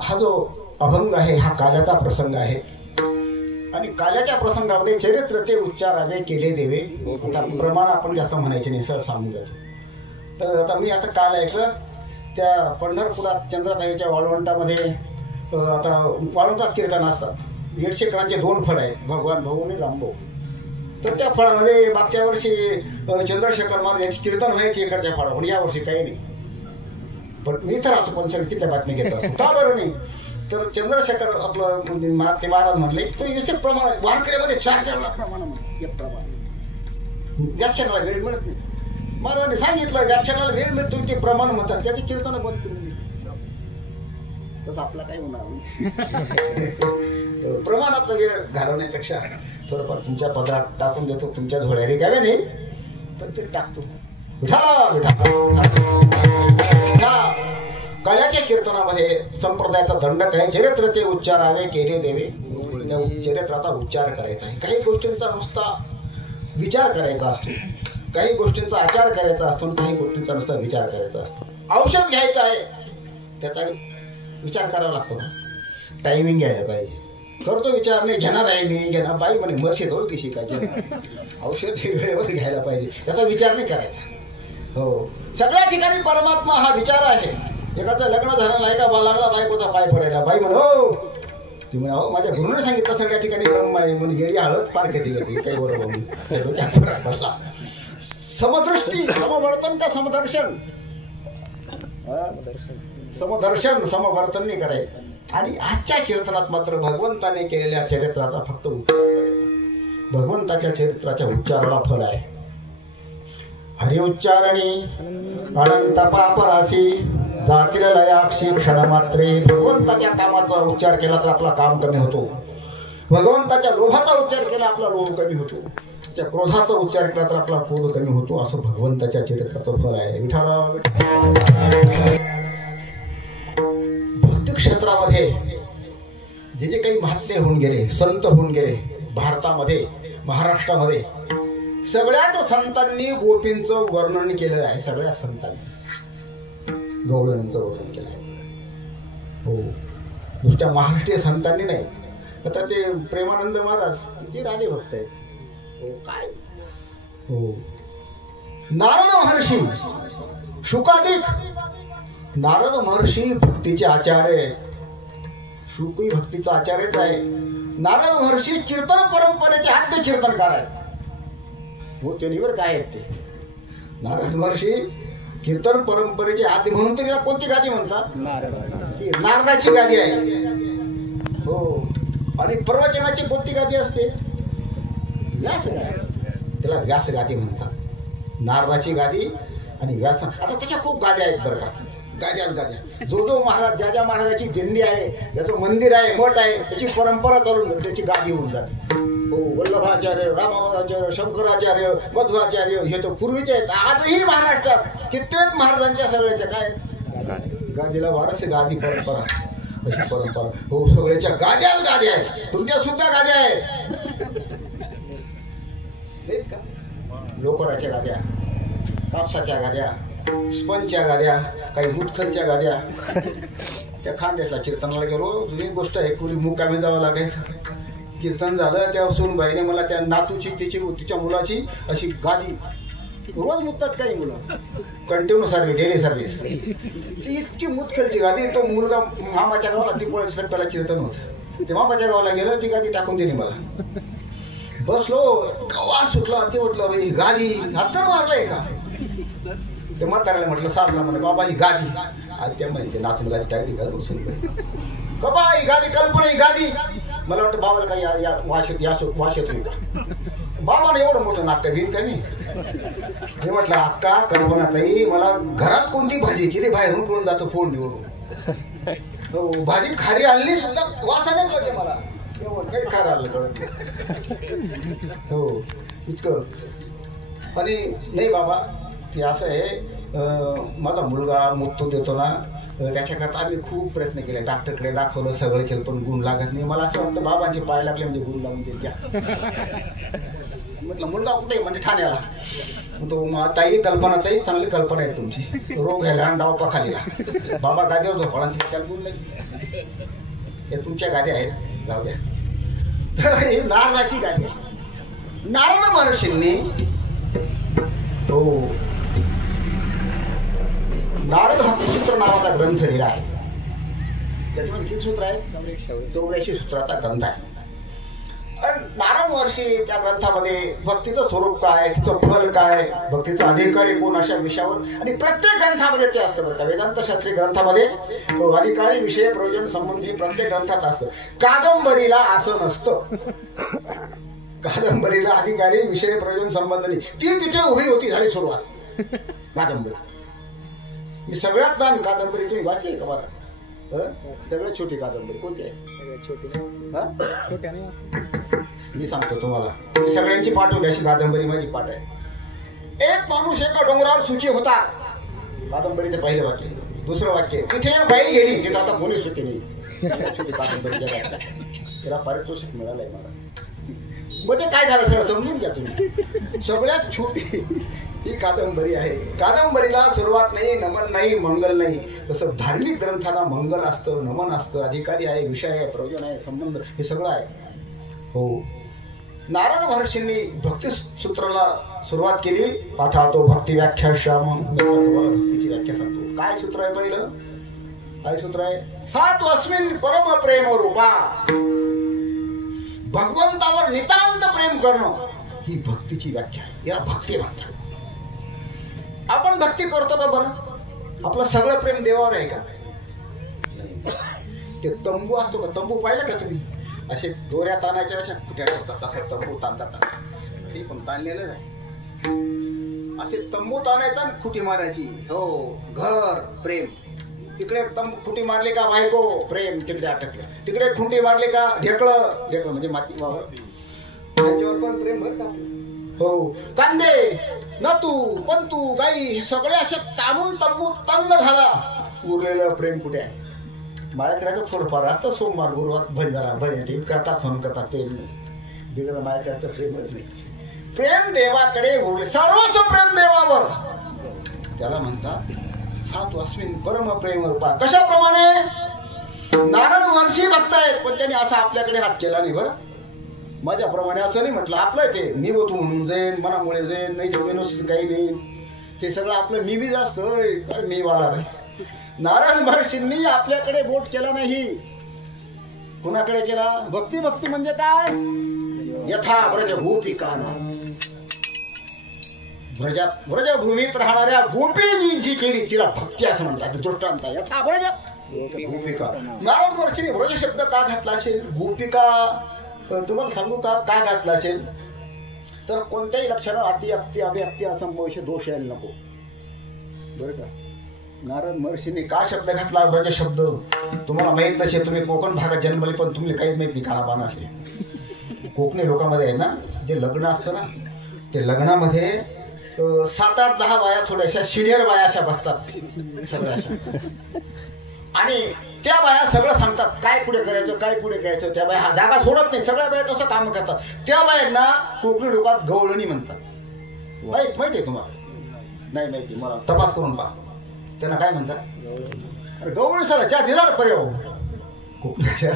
हा जो अभंग आहे हा काल्याचा प्रसंग आहे आणि काल्याच्या प्रसंगामध्ये चरित्र ते उच्चारावे केले देवे. आता प्रमाण आपण जास्त म्हणायचे नाही, सर सांगून जातो. तर आता मी आता काल ऐकलं त्या पंढरपुरात चंद्रताईच्या वाळवंटामध्ये आता वाळवंटात कीर्तन असतात. 150 2 फळ आहेत, भगवान भाऊ आणि रामभाऊ. तर त्या फळामध्ये मागच्या वर्षी चंद्रशेखर महाराज यांची कीर्तन व्हायची इकडच्या फळावर, या वर्षी काही नाही. पण मी तर राहतो पण तिथल्या बातमी घेत असतो, का बरं नाही. तर चंद्रशेखर आपलं म्हणजे ते महाराज म्हणले तो नुसते प्रमाण वारकऱ्यामध्ये 4 प्रमाणामध्ये एक प्रमाण व्याख्यानाला वेळ मिळत नाही. महाराजांनी सांगितलं व्याख्यानाला वेळ मिळतो ते प्रमाण म्हणतात, त्याची कीर्तन बंद केली. तसं आपला काही होणार नाही. प्रमाणातला वेळ घालवण्यापेक्षा थोडंफार तुमच्या पदरात टाकून देतो, तुमच्या झोळ्या रिकाव्या नाही पण ते टाकतो. काल्याच्या कीर्तनामध्ये संप्रदायाचा दंडक आहे, चरित्र ते उच्चारावे केले देवे. त्या चरित्राचा उच्चार करायचा आहे. काही गोष्टींचा नुसता विचार करायचा असतो, काही गोष्टींचा आचार करायचा असतो, काही गोष्टींचा नुसता विचार करायचा असतो. औषध घ्यायचं आहे त्याचा विचार करावा लागतो. टायमिंग घ्यायला पाहिजे. करतो विचार नाही, घेणार आहे मी घेणार बाई म्हणे मर्षी दोन कशी काय औषध हे वेळेवर घ्यायला पाहिजे, त्याचा विचार नाही करायचा. हो, सगळ्या ठिकाणी परमात्मा हा विचार आहे. एखादं लग्न झालं नाही का बा लागला बायकोचा पाय पडायला, बाई म्हणे हो ती म्हणे हो माझ्या गुरुने सांगितलं सगळ्या ठिकाणी ब्रह्म आहे म्हणून येडी हळद पार घेते काही बरोबर. समदृष्टी समवर्तन का समदर्शन, समदर्शन समवर्तन नाही करायचं. आणि आजच्या कीर्तनात मात्र भगवंताने केलेल्या चरित्राचा फक्त उच्चार करायचा. भगवंताच्या चरित्राच्या उच्चाराला फळ आहे. हरि उच्चारणी अनंत पापराशी जातील लयाक्षी क्षणमात्रे. भगवंताच्या कामाचा उच्चार केला तर आपला काम कमी होतो. भगवंताच्या लोभाचा उच्चार केला आपला लोभ कमी होतो. त्या क्रोधाचा उच्चार केला तर आपला क्रोध कमी होतो. असं भगवंताच्या चरित्राचं फळ आहे. भौतिक क्षेत्रामध्ये जे काही महात्मे होऊन गेले, संत होऊन गेले भारतामध्ये, महाराष्ट्रामध्ये सगळ्याच संतांनी गोपींचं वर्णन केलेलं आहे. सगळ्या संतांनी गवळणींचं वर्णन केलं आहे. हो, नुसत्या महाराष्ट्रीय संतांनी नाही. आता ते प्रेमानंद महाराज ते राजे भक्त आहेत. हो काय, हो नारद महर्षी शुकादिक, नारद महर्षी भक्तीचे आचार्य, शुकही भक्तीचा आचार्यच आहे. नारद महर्षी कीर्तन परंपरेचे आद्य कीर्तनकार आहेत. हो तेनीवर काय आहेत ते नारद महर्षी कीर्तन परंपरेचे आद्य म्हणून तर याला कोणती गादी म्हणतात? नारदाची गादी आहे. हो, आणि प्रवचनाची कोणती गादी असते? व्यास गादी, त्याला व्यास गादी म्हणतात. नारदाची गादी आणि व्यास. आता त्याच्या खूप गाद्या आहेत बरं का, गाद्याच गाद्या. जो महाराज ज्या ज्या महाराजाची दिंडी आहे, ज्याचं मंदिर आहे, मठ आहे, त्याची परंपरा चालून त्याची गादी होऊन जाते. हो, वल्लभाचार्य, रामाचार्य, शंकराचार्य, मध्वाचार्य हे तर पूर्वीचे आहेत. आजही महाराष्ट्रात कित्येक महाराजांच्या सगळ्याच्या काय गादीला वारस गादी परंपरा, अशी परंपरा. हो, सगळ्याच्या गाद्याच गाद्या आहेत. तुमच्या सुद्धा गाद्या आहेत का? लोकराच्या गाद्या, कापसाच्या गाद्या, स्पंजच्या गाद्या, काही मुतखलच्या गाद्या. त्या खानदेशला कीर्तनाला गेलो, जुनी गोष्ट आहे. पूर्वी मुक्कामी जावं लागायचं. कीर्तन झालं तेव्हा सूनबाईने मला त्या नातूची तिच्या मुलाची अशी गादी, रोज मुततात काही मुलं, कंटिन्यू सर्व्हिस, डेली सर्व्हिस. इतकी मुतखलची गादी. तो मुलगा मामाच्या गावाला दिपोळीच पेटपाला कीर्तन होतं, ते मामाच्या गावाला गेलं, ती गादी टाकून दिली मला. बसलो, कवा सुटला ते म्हटलं ही गादी हातात मारलाय का? ते म्हाताऱ्याला म्हटलं साधला म्हणे बाबा ही गादी. आज त्या म्हणजे नातून गादी टाकली का बसून बाबा ही गादी, कल्पना ही गादी. मला वाटतं बाबाला काही वाश येतो का? बाबाने एवढं मोठं नाक भिन का नाही. मी म्हटलं अक्का कल्पना ताई, मला घरात कोणती भाजी केली बाहेरून पळून जातो फोडणीवरून. भाजी खारी आणली सुद्धा वासाने कळते मला, काही खार आलं कळत. हो इतकं. आणि नाही बाबा ते असं आहे, माझा मुलगा मुततो देतो ना, त्याच्याकरता आम्ही खूप प्रयत्न केले, डॉक्टरकडे दाखवलं, सगळं केलं, पण गुण लागत नाही. मला असं वाटतं बाबांचे पाय लागले म्हणजे गुण लागून द्या. म्हटलं मुलगा कुठे म्हणजे ठाण्याला. तो ताई कल्पना, ताई चांगली कल्पना आहे तुमची, रोग घ्यायला आणि डावपा खालीला बाबा गादीवर झोपला त्याला गुण लागली. हे तुमच्या गाद्या आहेत, जाऊ द्या. तर ही नारदाची गादी आहे. नारद महर्षींनी तो नारद भक्तिसूत्र नावाचा ग्रंथ लिहिला आहे. त्याच्यामध्ये किती सूत्र आहेत? 84 सूत्राचा ग्रंथ आहे. नारद महर्षी त्या ग्रंथामध्ये भक्तीचं स्वरूप काय, तिचं फल काय, भक्तीचा अधिकारी कोण, अशा विषयावर, आणि प्रत्येक ग्रंथामध्ये ते असतं बरं का. वेदांत शास्त्री ग्रंथामध्ये अधिकारी विषय प्रयोजन संबंधी प्रत्येक ग्रंथात असतं. कादंबरीला असं नसतं. कादंबरीला अधिकारी विषय प्रयोजन संबंध नाही. ती तिथे उभी होती, झाली सुरुवात कादंबरी. मी सगळ्यात लहान कादंबरी तुम्ही वाचली का बरं? सगळ्यात छोटी कादंबरी कोणती आहे? मी सांगतो तुम्हाला, तुम्ही सगळ्यांची पाठवली अशी कादंबरी माझी पाठ आहे. एक माणूस एका डोंगरावर सुखी होता, कादंबरीचं पहिलं वाक्य. दुसरं वाक्य, तिथे बाई गेली, तिथं आता कोणी सुखी नाही. छोटी कादंबरी जगात, तिला पारितोषिक मिळालंय मला. मग ते काय झालं सगळं समजून घ्या तुम्ही. सगळ्यात छोटी ही कादंबरी आहे. कादंबरीला सुरुवात नाही, नमन नाही, मंगल नाही. तसं धार्मिक ग्रंथाला मंगल असतं, नमन असतं, अधिकारी आहे, विषय आहे, प्रयोजन आहे, संबंध, हे सगळं आहे. हो, नारद महर्षींनी भक्ती सूत्राला सुरुवात केली. पाठातो भक्ती व्याख्या श्याम. भक्तीची व्याख्या सांगतो. काय सूत्र आहे पहिलं? काय सूत्र आहे? सात्वस्मिन् परम प्रेम रूपा. भगवंतावर नितांत प्रेम करणं ही भक्तीची व्याख्या आहे. याला भक्ती म्हणतात. आपण भक्ती करतो का बरं? आपलं सगळं प्रेम देवावर आहे का? ते तंबू असतो का, तंबू पाहिलं का तुम्ही? असे दोऱ्या ताणायच्या, अशा फुट्या ठेवतात, असे तंबू ताणतात. ते पण ताणलेलं आहे. असे तंबू ताणायचा आणि खुटी मारायची. हो, घर प्रेम. तिकडे खुटी मारली का बायको, प्रेम तिकडे अटकलं. तिकडे खुंटी मारली का ढेकळं, ढेकळं म्हणजे माती वावर, त्याच्यावर पण प्रेम भरत आपलं. हो, कांदे, नतू, पंतू, गाई, सगळे असे ताणून तंबू तंग झाला. उरलेलं प्रेम कुठे आहे? माझ्याकडे थोडंफार असतं. सोमवार गुरुवार भजन करतात, म्हणून करतात. प्रेम नाही दिलं माझ्याकडे, प्रेमच नाही. प्रेम देवाकडे उरले, सर्वस्व प्रेम देवावर. त्याला म्हणतात सात्वस्मिन् परम प्रेम रूपा. कशाप्रमाणे? नारद महर्षी भक्त आहेत, पण त्यांनी असा आपल्याकडे हात केला नाही बरं. माझ्याप्रमाणे असं नाही म्हटलं. आपलं ते मी होतो म्हणून जाईन, मनामुळे जाईन, नाही व्यवस्थित काही नाही. हे सगळं आपलं मी बी जास्त मी वाला रे. नारद महर्षींनी आपल्याकडे बोट केला नाही. कुणाकडे केला? भक्ती. भक्ती म्हणजे काय? यथा ब्रज गोपिकाना. ब्रजभूमीत राहणाऱ्या गोपी जी केली तिला भक्ती असं म्हणतात. दृष्टांत यथा ब्रज गोपिका. नारद महर्षींनी ब्रज शब्द का घातला असेल? गोपिका तुम्हाला सांगू का घातला असेल? तर कोणत्याही लक्षणं अति अति अव्यक्ती असंभव दोष यायला नको बरं का. नारद महर्षींनी का शब्द घातला ब्रज शब्द? तुम्हाला माहित नसेल, तुम्ही कोकण भागात जन्मले, पण तुम्ही काहीच माहित नाही कानाबाना असेल. कोकणी लोकांमध्ये आहे ना, जे लग्न असतं ना, ते लग्नामध्ये 7-8 10 बाया थोड्याशा सिनियर बाया अशा बसतात सगळ्या अशा, आणि त्या बाया सगळं सांगतात काय पुढे करायचं, काय पुढे करायचं. त्या बाया जागा सोडत नाही, सगळ्या बाया तसं काम करतात. त्या बायांना कोकणी लोकात गवळणी म्हणतात. माहिती आहे तुम्हाला? नाही माहिती? मला तपास करून पहा. त्यांना काय म्हणतात? गवळणी साला ज्या दिलार पर्याव कोकणाच्या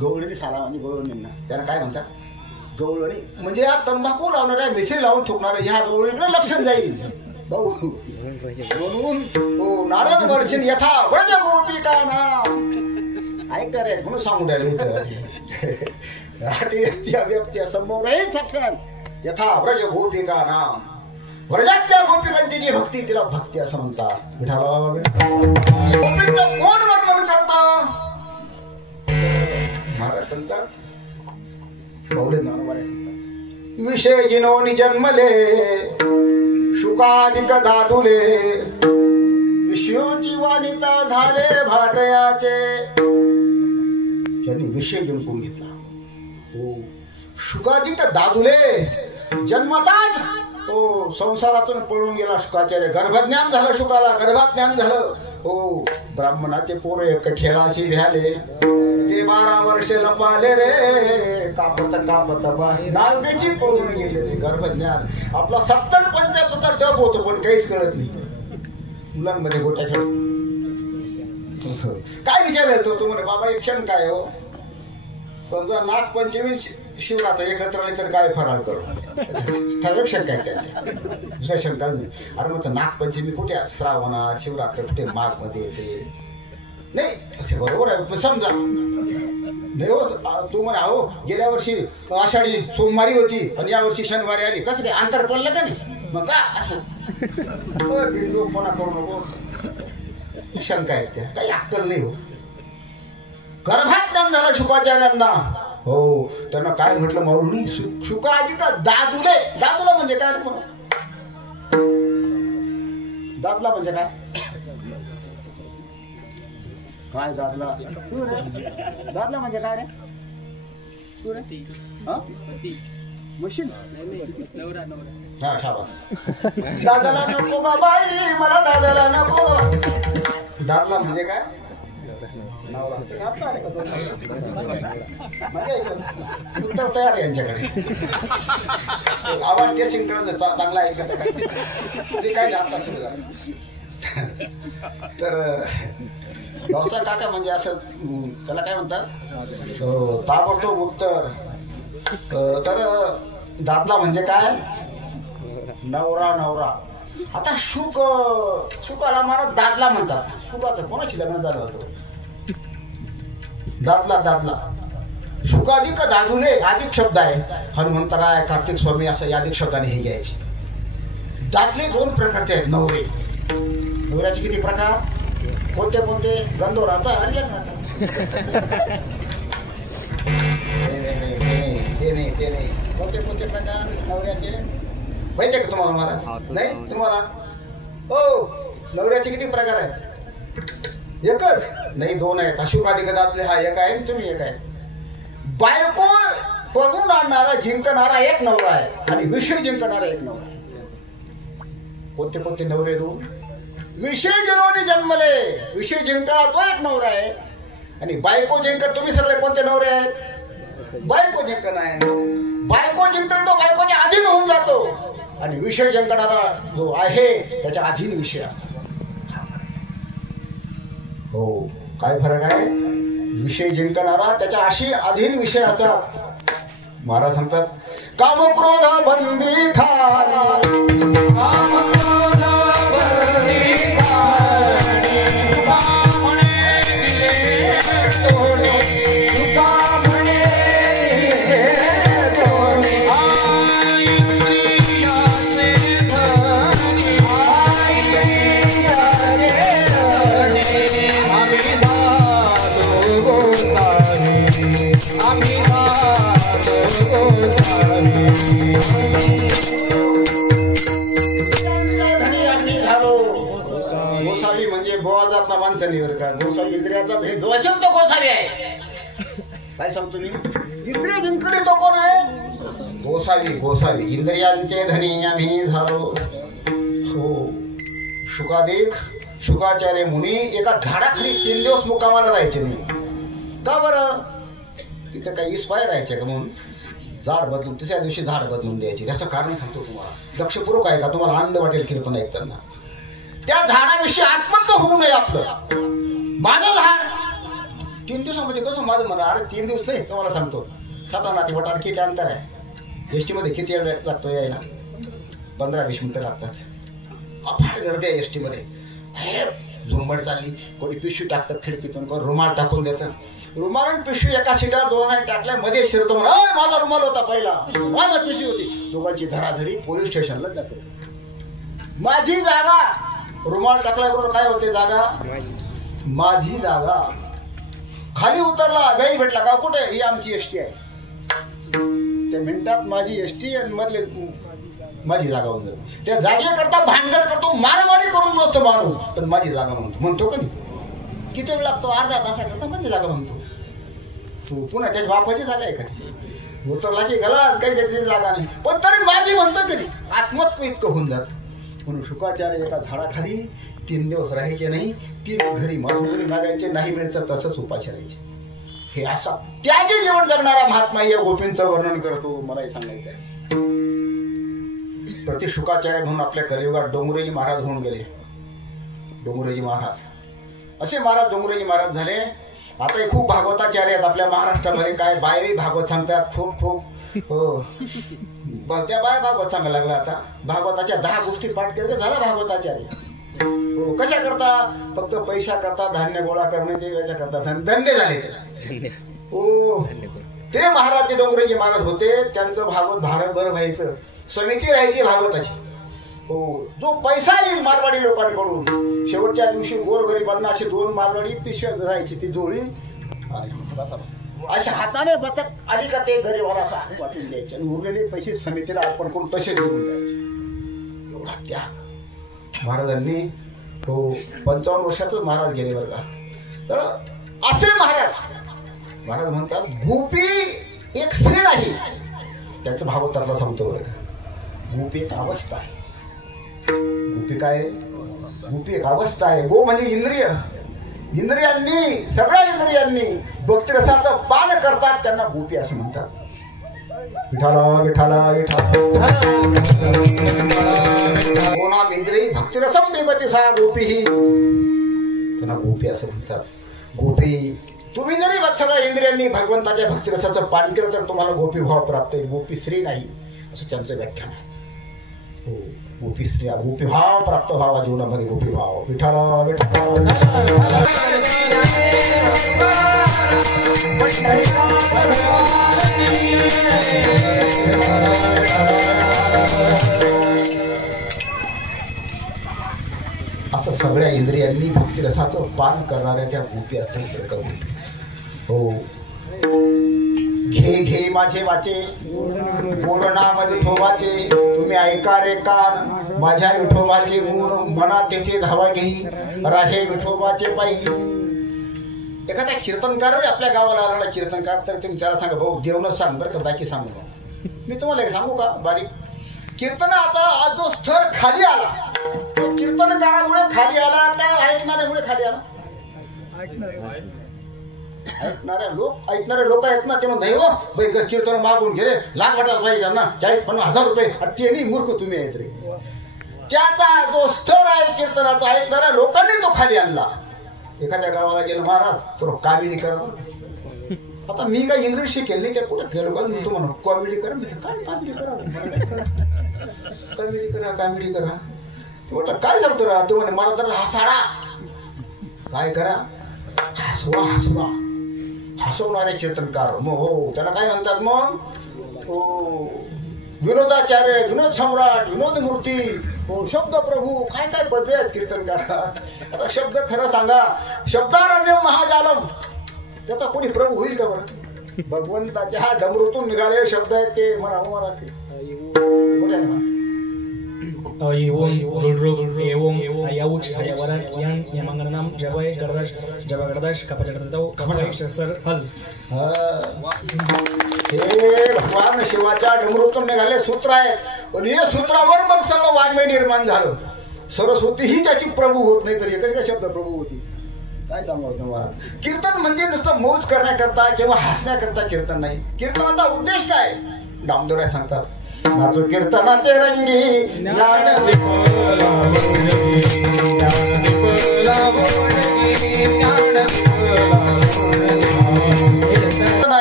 गवळणी साला म्हणजे गवळणींना त्यांना काय म्हणतात? गवळणी म्हणजे या तंबाखू लावणाऱ्या, मिसळी लावून ठोकणाऱ्या ह्या गवळणीकडे लक्ष जाईल भाऊ म्हणून. हो, नारद महर्षी यथा ब्रज गोपिका नाम ऐकणार आहेत म्हणून सांगून राहिले. व्यक्ती असंभव नाही साक्षात. यथा ब्रज गोपिका नाम. व्रजातल्या गोपिकांची जी भक्ती तिला भक्ती असं म्हणतात. गोपींचं कोण वर्णन करतं? महाराज सांगतात, बावडे ज्ञानोबा सांगतात, विषय जिनोनी जन्मले शुकाधिक दादुले, विषयोची वाणिता झाले भाटयाचे. त्यांनी विषय जिंकून घेतला. हो, शुकाधिक दादुले जन्मताच तो संसारातून पळून गेला शुकाचार्य. गर्भज्ञान झालं शुकाला, गर्भात ज्ञान झालं. हो ब्राह्मणाचे पोरं एक खेळाशी भ्याले ते 12 वर्ष लपाले रे कापत कापत नागेची पळून गेले रे गर्भज्ञान आपला 70-75चा टप होतो पण काहीच कळत नाही मुलांमध्ये गोट्या खेळ काय विचार येतो तू म्हणे बाबा एक शंका आहे हो समजा नागपंचमी शिवरात्र एकत्र आले तर काय फराळ करू ठरवक शंका आहे त्यांच्या दुसऱ्या शंका नाही अरे मग नागपंचमी कुठे श्रावणात शिवरात्र कुठे माघ मध्ये येते नाही असे बरोबर आहे पण समजा नाही हो तू म्हणे अहो गेल्या वर्षी आषाढी सोमवारी होती आणि या वर्षी शनिवारी आली कसं काय अंतर पडलं का नाही मग का असं कोणा करू नको शंका आहेत त्या काही अक्कल नाही हो गर्भात दान झालं शुकाचार्यांना हो त्यांना काय म्हटलं माऊली शुकाजी का दादुले दादुला म्हणजे काय दादला म्हणजे काय काय दादला दादला म्हणजे काय रे मशीन हा शाबास दादाला नको बाबाई मला दादाला नको दादला म्हणजे काय उत्तर तयार आहे यांच्याकडे आवाज टेस्टिंग करत चांगला आहे का ते काय आता सुरू झालं तर व्यवसाय काका म्हणजे असं त्याला काय म्हणतात ताबडतोब उत्तर तर दादला म्हणजे काय नवरा नवरा आता शुकाला मला दादला म्हणतात शुकाचं कोणाची लग्न झालं होतं दादला दादला शुकाधिक दादुले अधिक शब्द आहे हनुमंतराय कार्तिक स्वामी असं अधिक शब्दाने हे घ्यायचे दादले 2 प्रकारचे आहेत नवरे नवऱ्याचे किती प्रकार कोणते कोणते गंधोराचा आणि ते नाही कोणते कोणते प्रकार नवऱ्याचे माहिती आहे का तुम्हाला महाराज नाही तुम्हाला हो नवऱ्याचे किती प्रकार आहेत एकच नाही 2 आहेत अशुकाधिक दादले हा एक आहे तुम्ही एक आहे बायको पळून आणणारा जिंकणारा एक नवरा आहे आणि विषय जिंकणारा एक नवरा आहे कोणते कोणते नवरे 2 विषय जिरवणी जन्मले विषय जिंकणारा तो एक नवरा आहे आणि बायको जिंकत तुम्ही सगळे कोणते नवरे आहेत बायको जिंकण आहे बायको जिंकतो तो बायकोच्या अधीन होऊन जातो आणि विषय जिंकणारा जो आहे त्याच्या अधीन विषय असतो हो काय फरक आहे विषय जिंकणारा त्याच्या अशी अधीन विषय असतात महाराज सांगतात काम क्रोध बंदी गोसावी म्हणजे बोवाजातला माणसाने बरं का गोसावी इंद्रियाचा जो असेल तो गोसावी आहे काय सांगतो मी इंद्रिय जिंकले तो कोण आहे गोसावी गोसावी इंद्रियांचे धनी आम्ही झालो हो शुकाधिक शुकाचार्य मुनी एका झाडाखाली 3 दिवस मुक्कामाला राहायचे नाही का बरं तिथं काही इस्पायर राहायचे का म्हणून झाड बदलून 3ऱ्या दिवशी झाड बदलून द्यायचे त्याचं कारण सांगतो तुम्हाला लक्षपूर्वक आहे का तुम्हाला आनंद वाटेल कीर्तन ऐकताना त्या झाडाविषयी आत्महत्य होऊ नये आपलं माझं झाड 3 दिवसामध्ये कसं माझं म्हणा अरे 3 दिवस नाही तुम्हाला सांगतो सातारा ते वटार किती अंतर आहे एसटी मध्ये किती वेळ लागतो यायला 15-20 मिनिटं लागतात अफाट गर्दी आहे एसटी मध्ये झुंबड चालली कोणी पिशवी टाकतात खिडकीतून कोणी रुमाल टाकून देतात रुमाल आणि पिशवी एका सीटावर 2 टाकल्या मध्ये शिरतो म्हणा माझा रुमाल होता पहिला माझा पिशवी होती दोघांची धराधरी पोलीस स्टेशनला जाते माझी जागा रुमाल टाकल्याबरोबर काय होते जागा माझी जागा खाली उतरला गाई भेटला का कुठे ही आमची एसटी आहे त्या मिनिटात माझी एसटी आणि मधले माझी जागा होऊन जाते त्या जागेकरता भांडण करतो मारामारी करून बसतो माणूस पण माझी जागा म्हणतो का नाही किती वेळ लागतो अर्धा तासाकरता माझी जागा म्हणतो पुन्हा त्याच्या बापाची जागा आहे का उतरला की गला काही त्याची जागा नाही पण तरी माझी म्हणतो की नाही आत्मत्व इतकं होऊन जात म्हणून शुकाचार्य एका झाडाखाली 3 दिवस राहायचे नाही ती घरी मजुरी मागायचे, नाही मिळतं तसंच उपाशी राहायचे. हे असा त्यागी जीवन जगणारा महात्मा या गोपींचं वर्णन करतो. मलाही सांगायचं आहे. प्रति शुकाचार्य म्हणून आपल्या कलियुगात डोंगरेजी महाराज होऊन गेले. डोंगरेजी महाराज असे महाराज डोंगरेजी महाराज झाले. आता खूप भागवताचार्य आहेत आपल्या महाराष्ट्रामध्ये. काय बायही भागवत सांगतात, खूप खूप हो त्या बाय भागवत सांगायला लागला. आता भागवताच्या 10 गोष्टी पाठ केल्या झाला भागवताचार्य. हो कशा करता? फक्त पैसा करता, धान्य गोळा करणे, ते याच्या करता धंदे झाले त्याला. हो ते महाराज जे डोंगरेजी महाराज होते त्यांचं भागवत भारतभर व्हायचं, समिती राहायची भागवताची. हो जो पैसा येईल मारवाडी लोकांकडून, शेवटच्या दिवशी गोरगरिबांना अशी 2 मारवाडी पिशव्या राहायची, ती जोळी अशा हाताने बचत आली का ते गरीबाला असा वाटून द्यायचे आणि उरलेले पैसे समितीला अर्पण करून तसे देऊन द्यायचे. एवढा त्याग महाराजांनी. हो 55 वर्षातच महाराज गेले बरं का. तर असे महाराज म्हणतात गोपी एक स्त्री नाही. त्याचं भागवतातला सांगतो बरं का. गोपी एक अवस्था आहे. गोपी काय? गोपी एक अवस्था आहे. गो म्हणजे इंद्रिय. इंद्रियांनी, सगळ्या इंद्रियांनी भक्तिरसाचं पान करतात त्यांना गोपी असं म्हणतात. विठाला विठाला विठाला नाम इंद्रिय भक्तिरसम पिबती सा गोपी, त्यांना गोपी असं म्हणतात. गोपी तुम्ही जरी सगळ्या इंद्रियांनी भगवंताच्या भक्तिरसाचं पान केलं तर तुम्हाला गोपी भाव प्राप्त आहे. गोपी स्त्री नाही असं त्यांचं व्याख्यान आहे. हो गोपी स्त्रिया, गोपी भाव प्राप्त व्हावा जीवनामध्ये. गोपी भाव विठाला विठाला. असं सगळ्या इंद्रियांनी भक्तिरसाचं पान करणाऱ्या त्या गोपी असतात. हो घे घे माझे वाचे गोड नाम विठोबाचे, तुम्ही ऐका रे कान माझ्या विठोबाचे गुण, मनात तेथे धावा घेई राहे विठोबाचे पायी. एखादा कीर्तनकार आपल्या गावाला आलेला कीर्तनकार, तर तुम्ही त्याला सांगा भाऊ देवनच सांग बरं का, बाकी सांगू. मी तुम्हाला एक सांगू का बारीक. कीर्तनाचा आज जो स्तर खाली आला तो कीर्तनकारामुळे खाली आला का ऐकणाऱ्यामुळे खाली आला? ऐकणारे लोक आहेत ना, ते म्हणत नाही हो कीर्तन मागून गेले लाख वाटायला पाहिजे त्यांना 40-50 रुपये, ते नाही मूर्ख तुम्ही आहेत रे. त्याचा जो स्तर आहे कीर्तनाचा ऐकणाऱ्या लोकांनी तो खाली आणला. एखाद्या गावाला गेलं महाराज तर कॉमेडी करा. आता मी काय इंग्रजी शिकेल नाही, त्या कुठं गेलो का तू म्हणा कॉमेडी करा. काय कॉमेडी करा, कॉमेडी करा, कॉमेडी करा. म्हटलं काय सांगतो रा तू म्हणे मला तर हसाडा. काय करा? हसवा हसवा. हसवणारे कीर्तनकार मग हो त्याला काय म्हणतात मग? हो विनोदाचार्य, विनोद सम्राट, विनोद मूर्ती, हो शब्द प्रभू, काय काय पदवी आहेत कीर्तनकार. आता शब्द खरं सांगा, शब्दारण्य महाजालम त्याचा कोणी प्रभू होईल का बरं? भगवंताच्या हा डमरूतून निघालेले शब्द आहेत ते म्हणा अवमान असतील. भगवान शिवाच्या डमरूतून निघाले सूत्र आहे. पण हे सूत्रावर मग सगळं वाङ्मय निर्माण झालं. सरस्वती ही त्याची प्रभू होत नाही तर एकच का शब्द प्रभू होती. काय सांगू तुम्हाला? कीर्तन म्हणजे नुसतं मौज करण्याकरता किंवा हसण्याकरता कीर्तन नाही. कीर्तनाचा उद्देश काय? नामदेवराय सांगतात नाचो कीर्तनाचे रंगी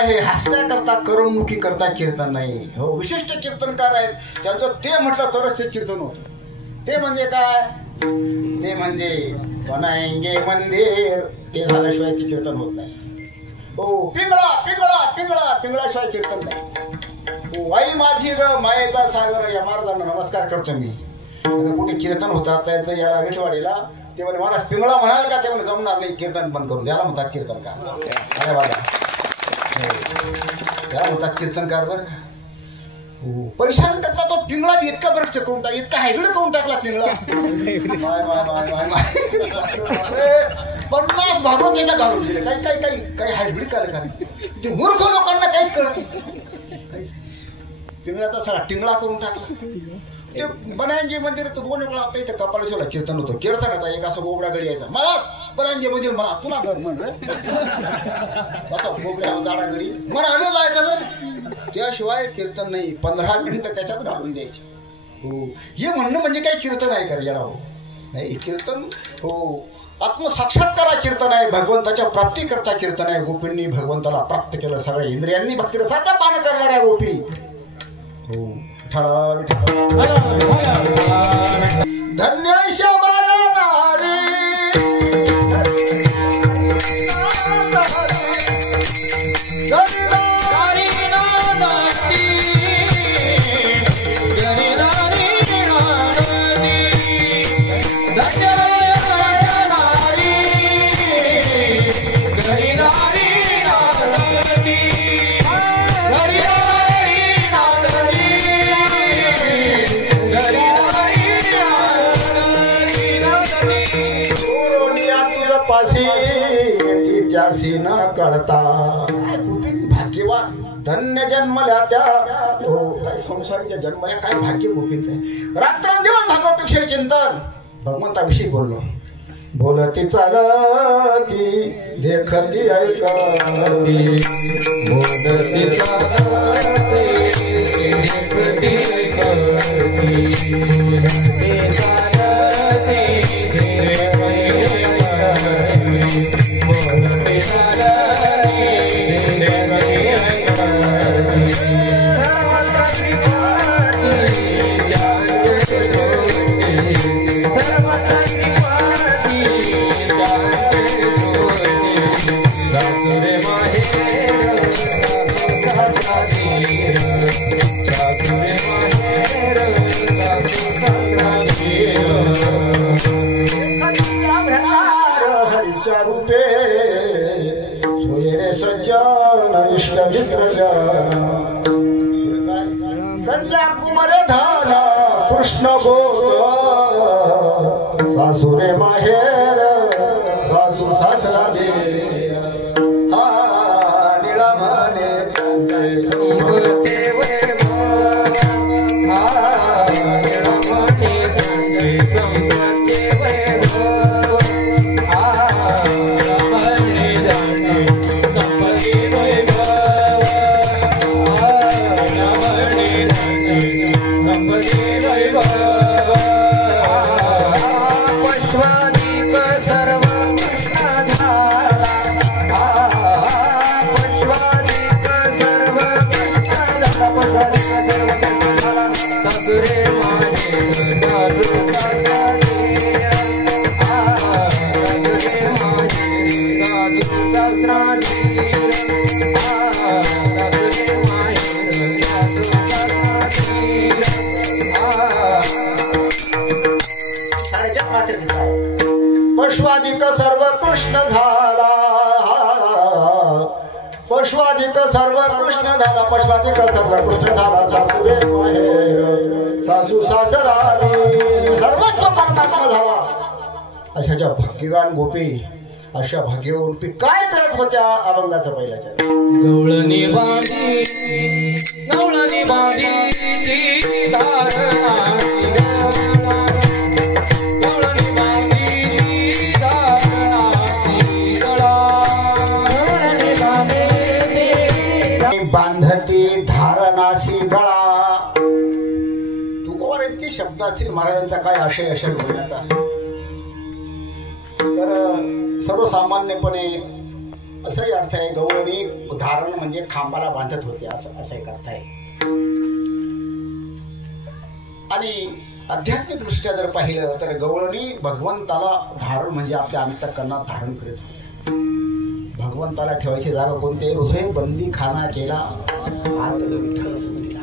हे हसण्याकरता करमणुकी करता कीर्तन नाही. हो विशिष्ट कीर्तनकार आहेत त्यांचं ते म्हटलं तरच ते कीर्तन होतं. ते म्हणजे काय? ते म्हणजे बनाएंगे मंदिर, ते झाल्याशिवाय ते कीर्तन होत नाही. हो पिंगळा पिंगळा पिंगळा पिंगळाशिवाय कीर्तन नाही. हो आई माझी ग मायेचा सागर या महाराजांना नमस्कार करतो मी. कुठे कीर्तन होतात त्यांचं याला विठवाडीला ते म्हणे महाराज पिंगळा म्हणाल का? ते म्हणे जमणार नाही, कीर्तन बंद करून द्याला म्हणतात कीर्तनकार. अरे बाबा त्याला म्हणतात कीर्तनकार बरं. पैसा करता तो पिंगळा इतका भ्रष्ट करून टाक, इतका हायगड करून टाकला पिंगळा. 50 भागवत याच्या घालून दिले. काही काही काही काही हायब्रिड कार्यक्रम ते मूर्ख लोकांना काहीच कळत नाही. पिंगळाचा सगळा टिंगळा करून टाकला. ते बनायंगे मंदिर तर 2 वेळा आपल्या इथे कपालेश्वरला कीर्तन होतं. कीर्तनाचा एक असा बोबडा गडी यायचा, मला बनायंगे मंदिर म्हणा पुन्हा घर म्हणलं असा बोबड्या जाडा गडी मला आलं जायचं ना. त्याशिवाय कीर्तन नाही. 15 मिनिटं त्याच्यात घालून द्यायचे. हो, हे म्हणणं म्हणजे काही कीर्तन आहे का याला? हो नाही, कीर्तन हो आत्मसाक्षात्कारा कीर्तन आहे, भगवंताच्या प्राप्तीकरता कीर्तन आहे. गोपींनी भगवंताला प्राप्त केलं, सगळ्या इंद्रियांनी भक्तिरसाचं पान करणाऱ्या गोपी. हो धन्य श्यामला नारी त्यासी न कळता. गोपीन भाग्यवान, धन्य जन्मल्या त्या. हो काय संसारीच्या जन्मल्या काय भाग्य गोपींच आहे. रात्रंदिवस भागवतपेक्षा चिंतन. भगवंताविषयी बोललो, बोलती चालती देखती ऐकती, बोलती चालती देखती ऐकती, कन्याकुमारी धाना कृष्ण गोद, सासुरे माहेर सासू सासरा दे, हा निळा म्हणे संपते वैभव, हा निळा म्हणे संपते वैभव, हा म्हणे संपते वैभव. पश्वादीप सर्व कृष्ण झाला, पश्वादीप सर्व कृष्ण झाला, सासुरे माझे सासू सासरे, सासुरे माझे सासू सासरे, सासुरे माझे सासू पश्वादिक सर्व कृष्ण झाला, पश्वादिक सर्व कृष्ण झाला, पश्वादिक सर्व कृष्ण झाला, सासुरे माहेर सासू सासरा सर्वस्व परमात्मा झाला. अशा ज्या भाग्यवान गोपी, अशा भाग्यवान गोपी काय करत होत्या अभंगाचं पहिल्याच्या? गवळणी बांधी, गवळणी बांधी बांधती धारणाशी गळा. तुकोवर इतके शब्दातील महाराजांचा काय आशय असेल बोलण्याचा? तर सर्वसामान्यपणे असाही अर्थ आहे, गवळणी धारण म्हणजे खांबाला बांधत होते असा एक अर्थ आहे. आणि आध्यात्मिक दृष्ट्या जर पाहिलं तर गवळणी भगवंताला धारण म्हणजे आपल्या अंतःकरणात धारण करीत होते. भगवंताला ठेवायची जागा कोणते? हृदय बंदी खाना केला आत विठ्ठल दिला.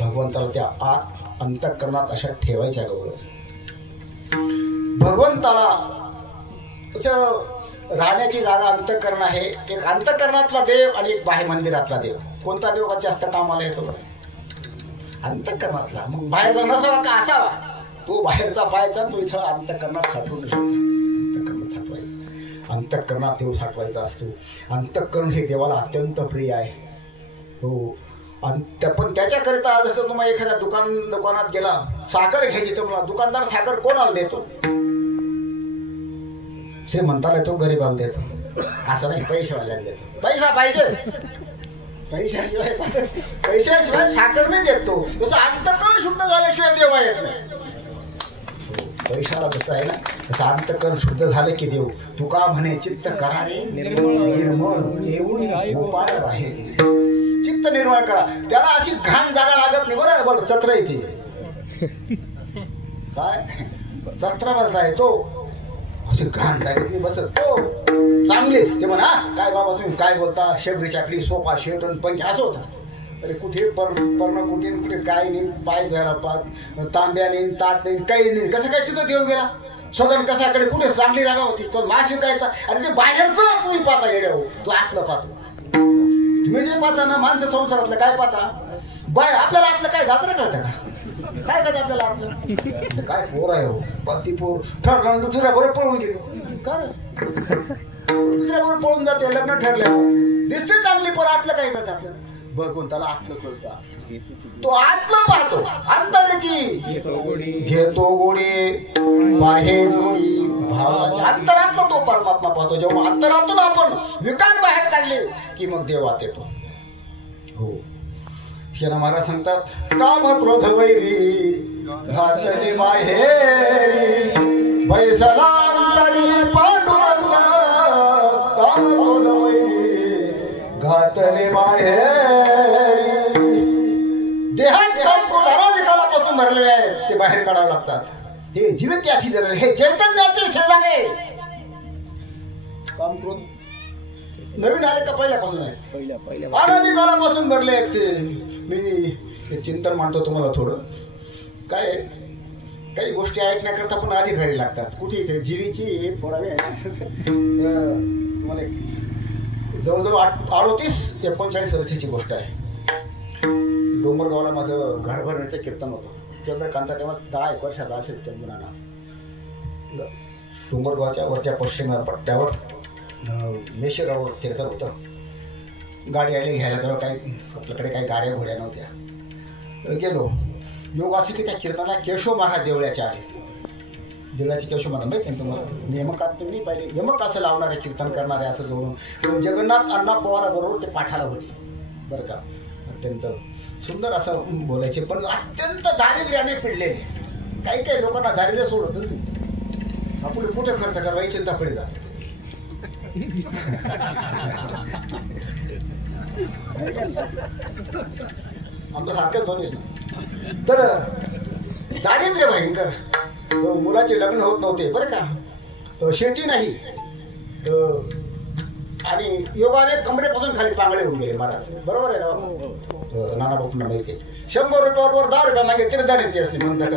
भगवंताला त्या आत अंतःकरणात अशा ठेवायच्या गवळणी. भगवंताला असं राहण्याची जागा अंतःकरण आहे. एक अंतःकरणातला देव आणि एक बाह्य मंदिरातला देव. कोणता देव जास्त कामाला येतो? अंतःकरणातला. मग बाहेरचा नसावा का असावा? तो बाहेरचा पाहायचा, तो इथं अंतःकरणात साठवून अंतःकरणात साठवायचा. अंतःकरणात देव साठवायचा असतो. अंतःकरण हे देवाला अत्यंत प्रिय आहे. हो, आणि पण त्याच्याकरिता जसं तुम्हाला एखाद्या दुकानात गेला, साखर घ्यायची, तर मला दुकानदार साखर कोणाला देतो? श्रीमंताला तो गरीबाला देतो, असं नाही पैशावाल्याला देतो. पैसा पाहिजे, पैशाशिवाय साखर नाही देतो. तसं अंतःकरण शुद्ध झाल्याशिवाय देवा येत नाही. पैशाला कसं आहे ना, तसं अंतःकरण शुद्ध झालं की देव. तुका म्हणे चित्त करारे निर्मळ देऊन गोपाळ बाहेर. चित्त निर्मळ करा, त्याला अशी घाण जागा लागत नाही. बरं चत्र येते, काय चत्र म्हणताय तो अशी घाण जागेत नाही बसत तो. चांगले ते म्हणा, काय बाबा तुम्ही काय बोलता, शेगडी चाकडी सोफा शेट पंख असं होता. अरे कुठे पर्ण कुठे काय नाही, पाय धरा पाच तांब्या नाही, ताट नाही, काही नाही. कसं काय तिथं देव गेला? सदन कशाकडे कुठे चांगली जागा होती, तो मास विकायचा. अरे ते बाहेरचं तुम्ही पाहता येड्या हो, तो आतलं पाहतो. तुम्ही जे पाहता ना माणसं संसारातलं काय पाहता, बाय आपल्याला आतलं काय गात्र कळतं का? काय करते आपल्याला आतलं? काय पोर आहे हो, बाकी पोर ठरलं दुसऱ्या बरोबर पळून गेले. काय दुसऱ्या बरोबर पळून जाते, लग्न ठरल्या दिसते चांगली, पण आतलं काय करते आपल्याला? बघून त्याला आतलं कळतं. तो आतलं पाहतो, अंतराची घेतो गोडी बाहेर जोडी भावाच्या अंतरातलं तो परमात्मा पाहतो. जेव्हा अंतरातून आपण विकार बाहेर काढले की मग देवात येतो. हो, शेना महाराज सांगतात, काम क्रोध वैरी घातले माहेरी बैसला अंतरी पांडुरंगा. काम क्रोध वैरी घातले माहेरी. देहात काम क्रोध अराधिकालापासून भरलेले आहेत, ते बाहेर काढावे लागतात. हे जीवित याठी जरले, हे चैतन्याचे शेजारे. काम क्रोध नवीन आले का पहिल्यापासून आहे? अनादिकालापासून भरले आहेत ते. मी चिंतन मांडतो तुम्हाला थोडं. काय काही गोष्टी ऐकण्याकरता पण अधिकारी लागतात. कुठे इथे जिरीची थोडा तुम्हाला जवळजवळ 38-39 वर्षाची गोष्ट आहे. डोंगरगावला माझं घर भरण्याचं कीर्तन होतं. चंद्रकांता तेव्हा 10 वर्षाचा असेल चंद्रनाना. डोंगरगावच्या वरच्या पश्चिम पट्ट्यावर मेशेगाव कीर्तन होतं. गाडी आली घ्यायला, तेव्हा काही आपल्याकडे काही गाड्या घोड्या नव्हत्या. गेलो योग असे की त्या कीर्तनाला केशव महाराज देवळ्याच्या आले. देवळाचे केशव महाराज माहिती आहे तुम्हाला? यमकात तुम्ही पाहिले, यमक असं लावणारे कीर्तन करणारे असं जोडून जगन्नाथ अण्णा पवाराबरोबर ते पाठाला होते. बरं का, अत्यंत सुंदर असं बोलायचे, पण अत्यंत दारिद्र्याने पिडलेले. काही काही लोकांना दारिद्र्य सोडत तुम्ही, आपण कुठे खर्च करावा चिंता पडे जाते. आमचं सारखंच होतेच ना. तर दारिद्र्य भयंकर, मुलाचे लग्न होत नव्हते बरं का, शेती नाही, आणि योगाने कमरेपासून खाली पांगळे होऊन गेले महाराज. बरोबर आहे ना? नाना बापूंना माहिती आहे. 100 रुपयावर 10 रुपया मागे तरी दार येते असते म्हणून तर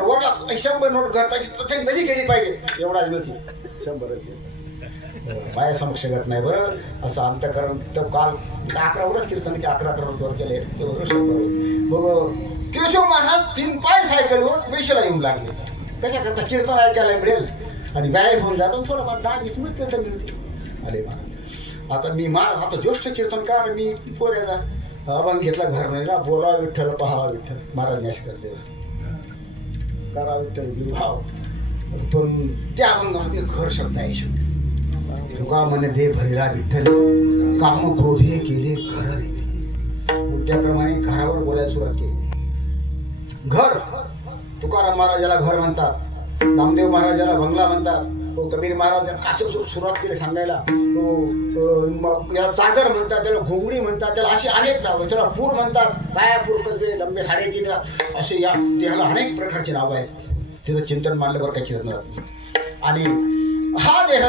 वरला 100 नोट घर पाहिजे, नदी गेली पाहिजे, एवढाच मिळते 100. बाया समक्ष घट नाही बरं असं अंतःकरण. तर काल 11 कीर्तन की 11 वर केले, मग केशव महाराज 3 पाय सायकलवर वेशीला येऊन लागले. कशा करता कीर्तन ऐकायला मिळेल आणि गायब होऊन जातो, थोडंफार 10-20 मिनिट तर मिळते. अरे महाराज, आता मी महाराज आता ज्येष्ठ कीर्तनकार, मी पोऱ्याचा अभंग घेतला घर नाही ना, बोला विठ्ठल पहावा विठ्ठल. महाराज मॅश करते करा विठ्ठल घेऊ भाव, पण त्या अभंगामध्ये घर शब्द आहे. शब्द तुका म्हणे दे भरिला विठ्ठल, काम क्रोध हे केले घर रे. त्याप्रमाणे घरावर बोलायला सुरुवात केली. घर, तुकाराम महाराजाला घर म्हणतात, नामदेव महाराजाला बंगला म्हणतात, कबीर महाराज असं सुरुवात केली सांगायला. याला चादर म्हणतात, त्याला घोंगडी म्हणतात, त्याला अशी अनेक नावं. त्याला पूर म्हणतात, कायापूर कसबे लंबे हाडेची असे या देहाला अनेक प्रकारची नावं आहेत. तिथं चिंतन मानलं बरं काही चिंतन. आणि हा देह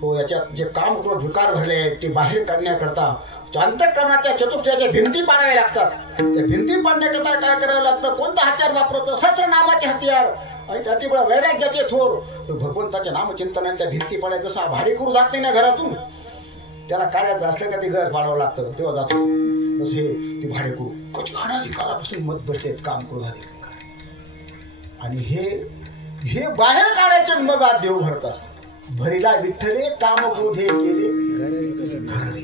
हो, याच्यात जे काम क्रोध विकार भरले आहेत ते बाहेर काढण्याकरता अंतःकरणाच्या चतुर्थ्याच्या भिंती पाडाव्या लागतात. त्या भिंती पाडण्याकरता काय करावं लागतं? कोणतं हत्यार वापरतं? सत्र नामाचे हत्यार आणि त्याचे वैराग्याचे थोर. भगवंताच्या नामचिंतनाने त्या भिंती पाडायचं. जसं भाडेकरू जात नाही ना घरातून, त्याला काढायचं असलं का ते घर पाडावं लागतं, तेव्हा जातो. तसं हे ते भाडेकरू कधी अनादी काळापासून मत बसलेत काम क्रोधाने. आणि हे बाहेर काढायचे मग आज देव भरतात. भरिला विठ्ठले काम क्रोधे केले घर.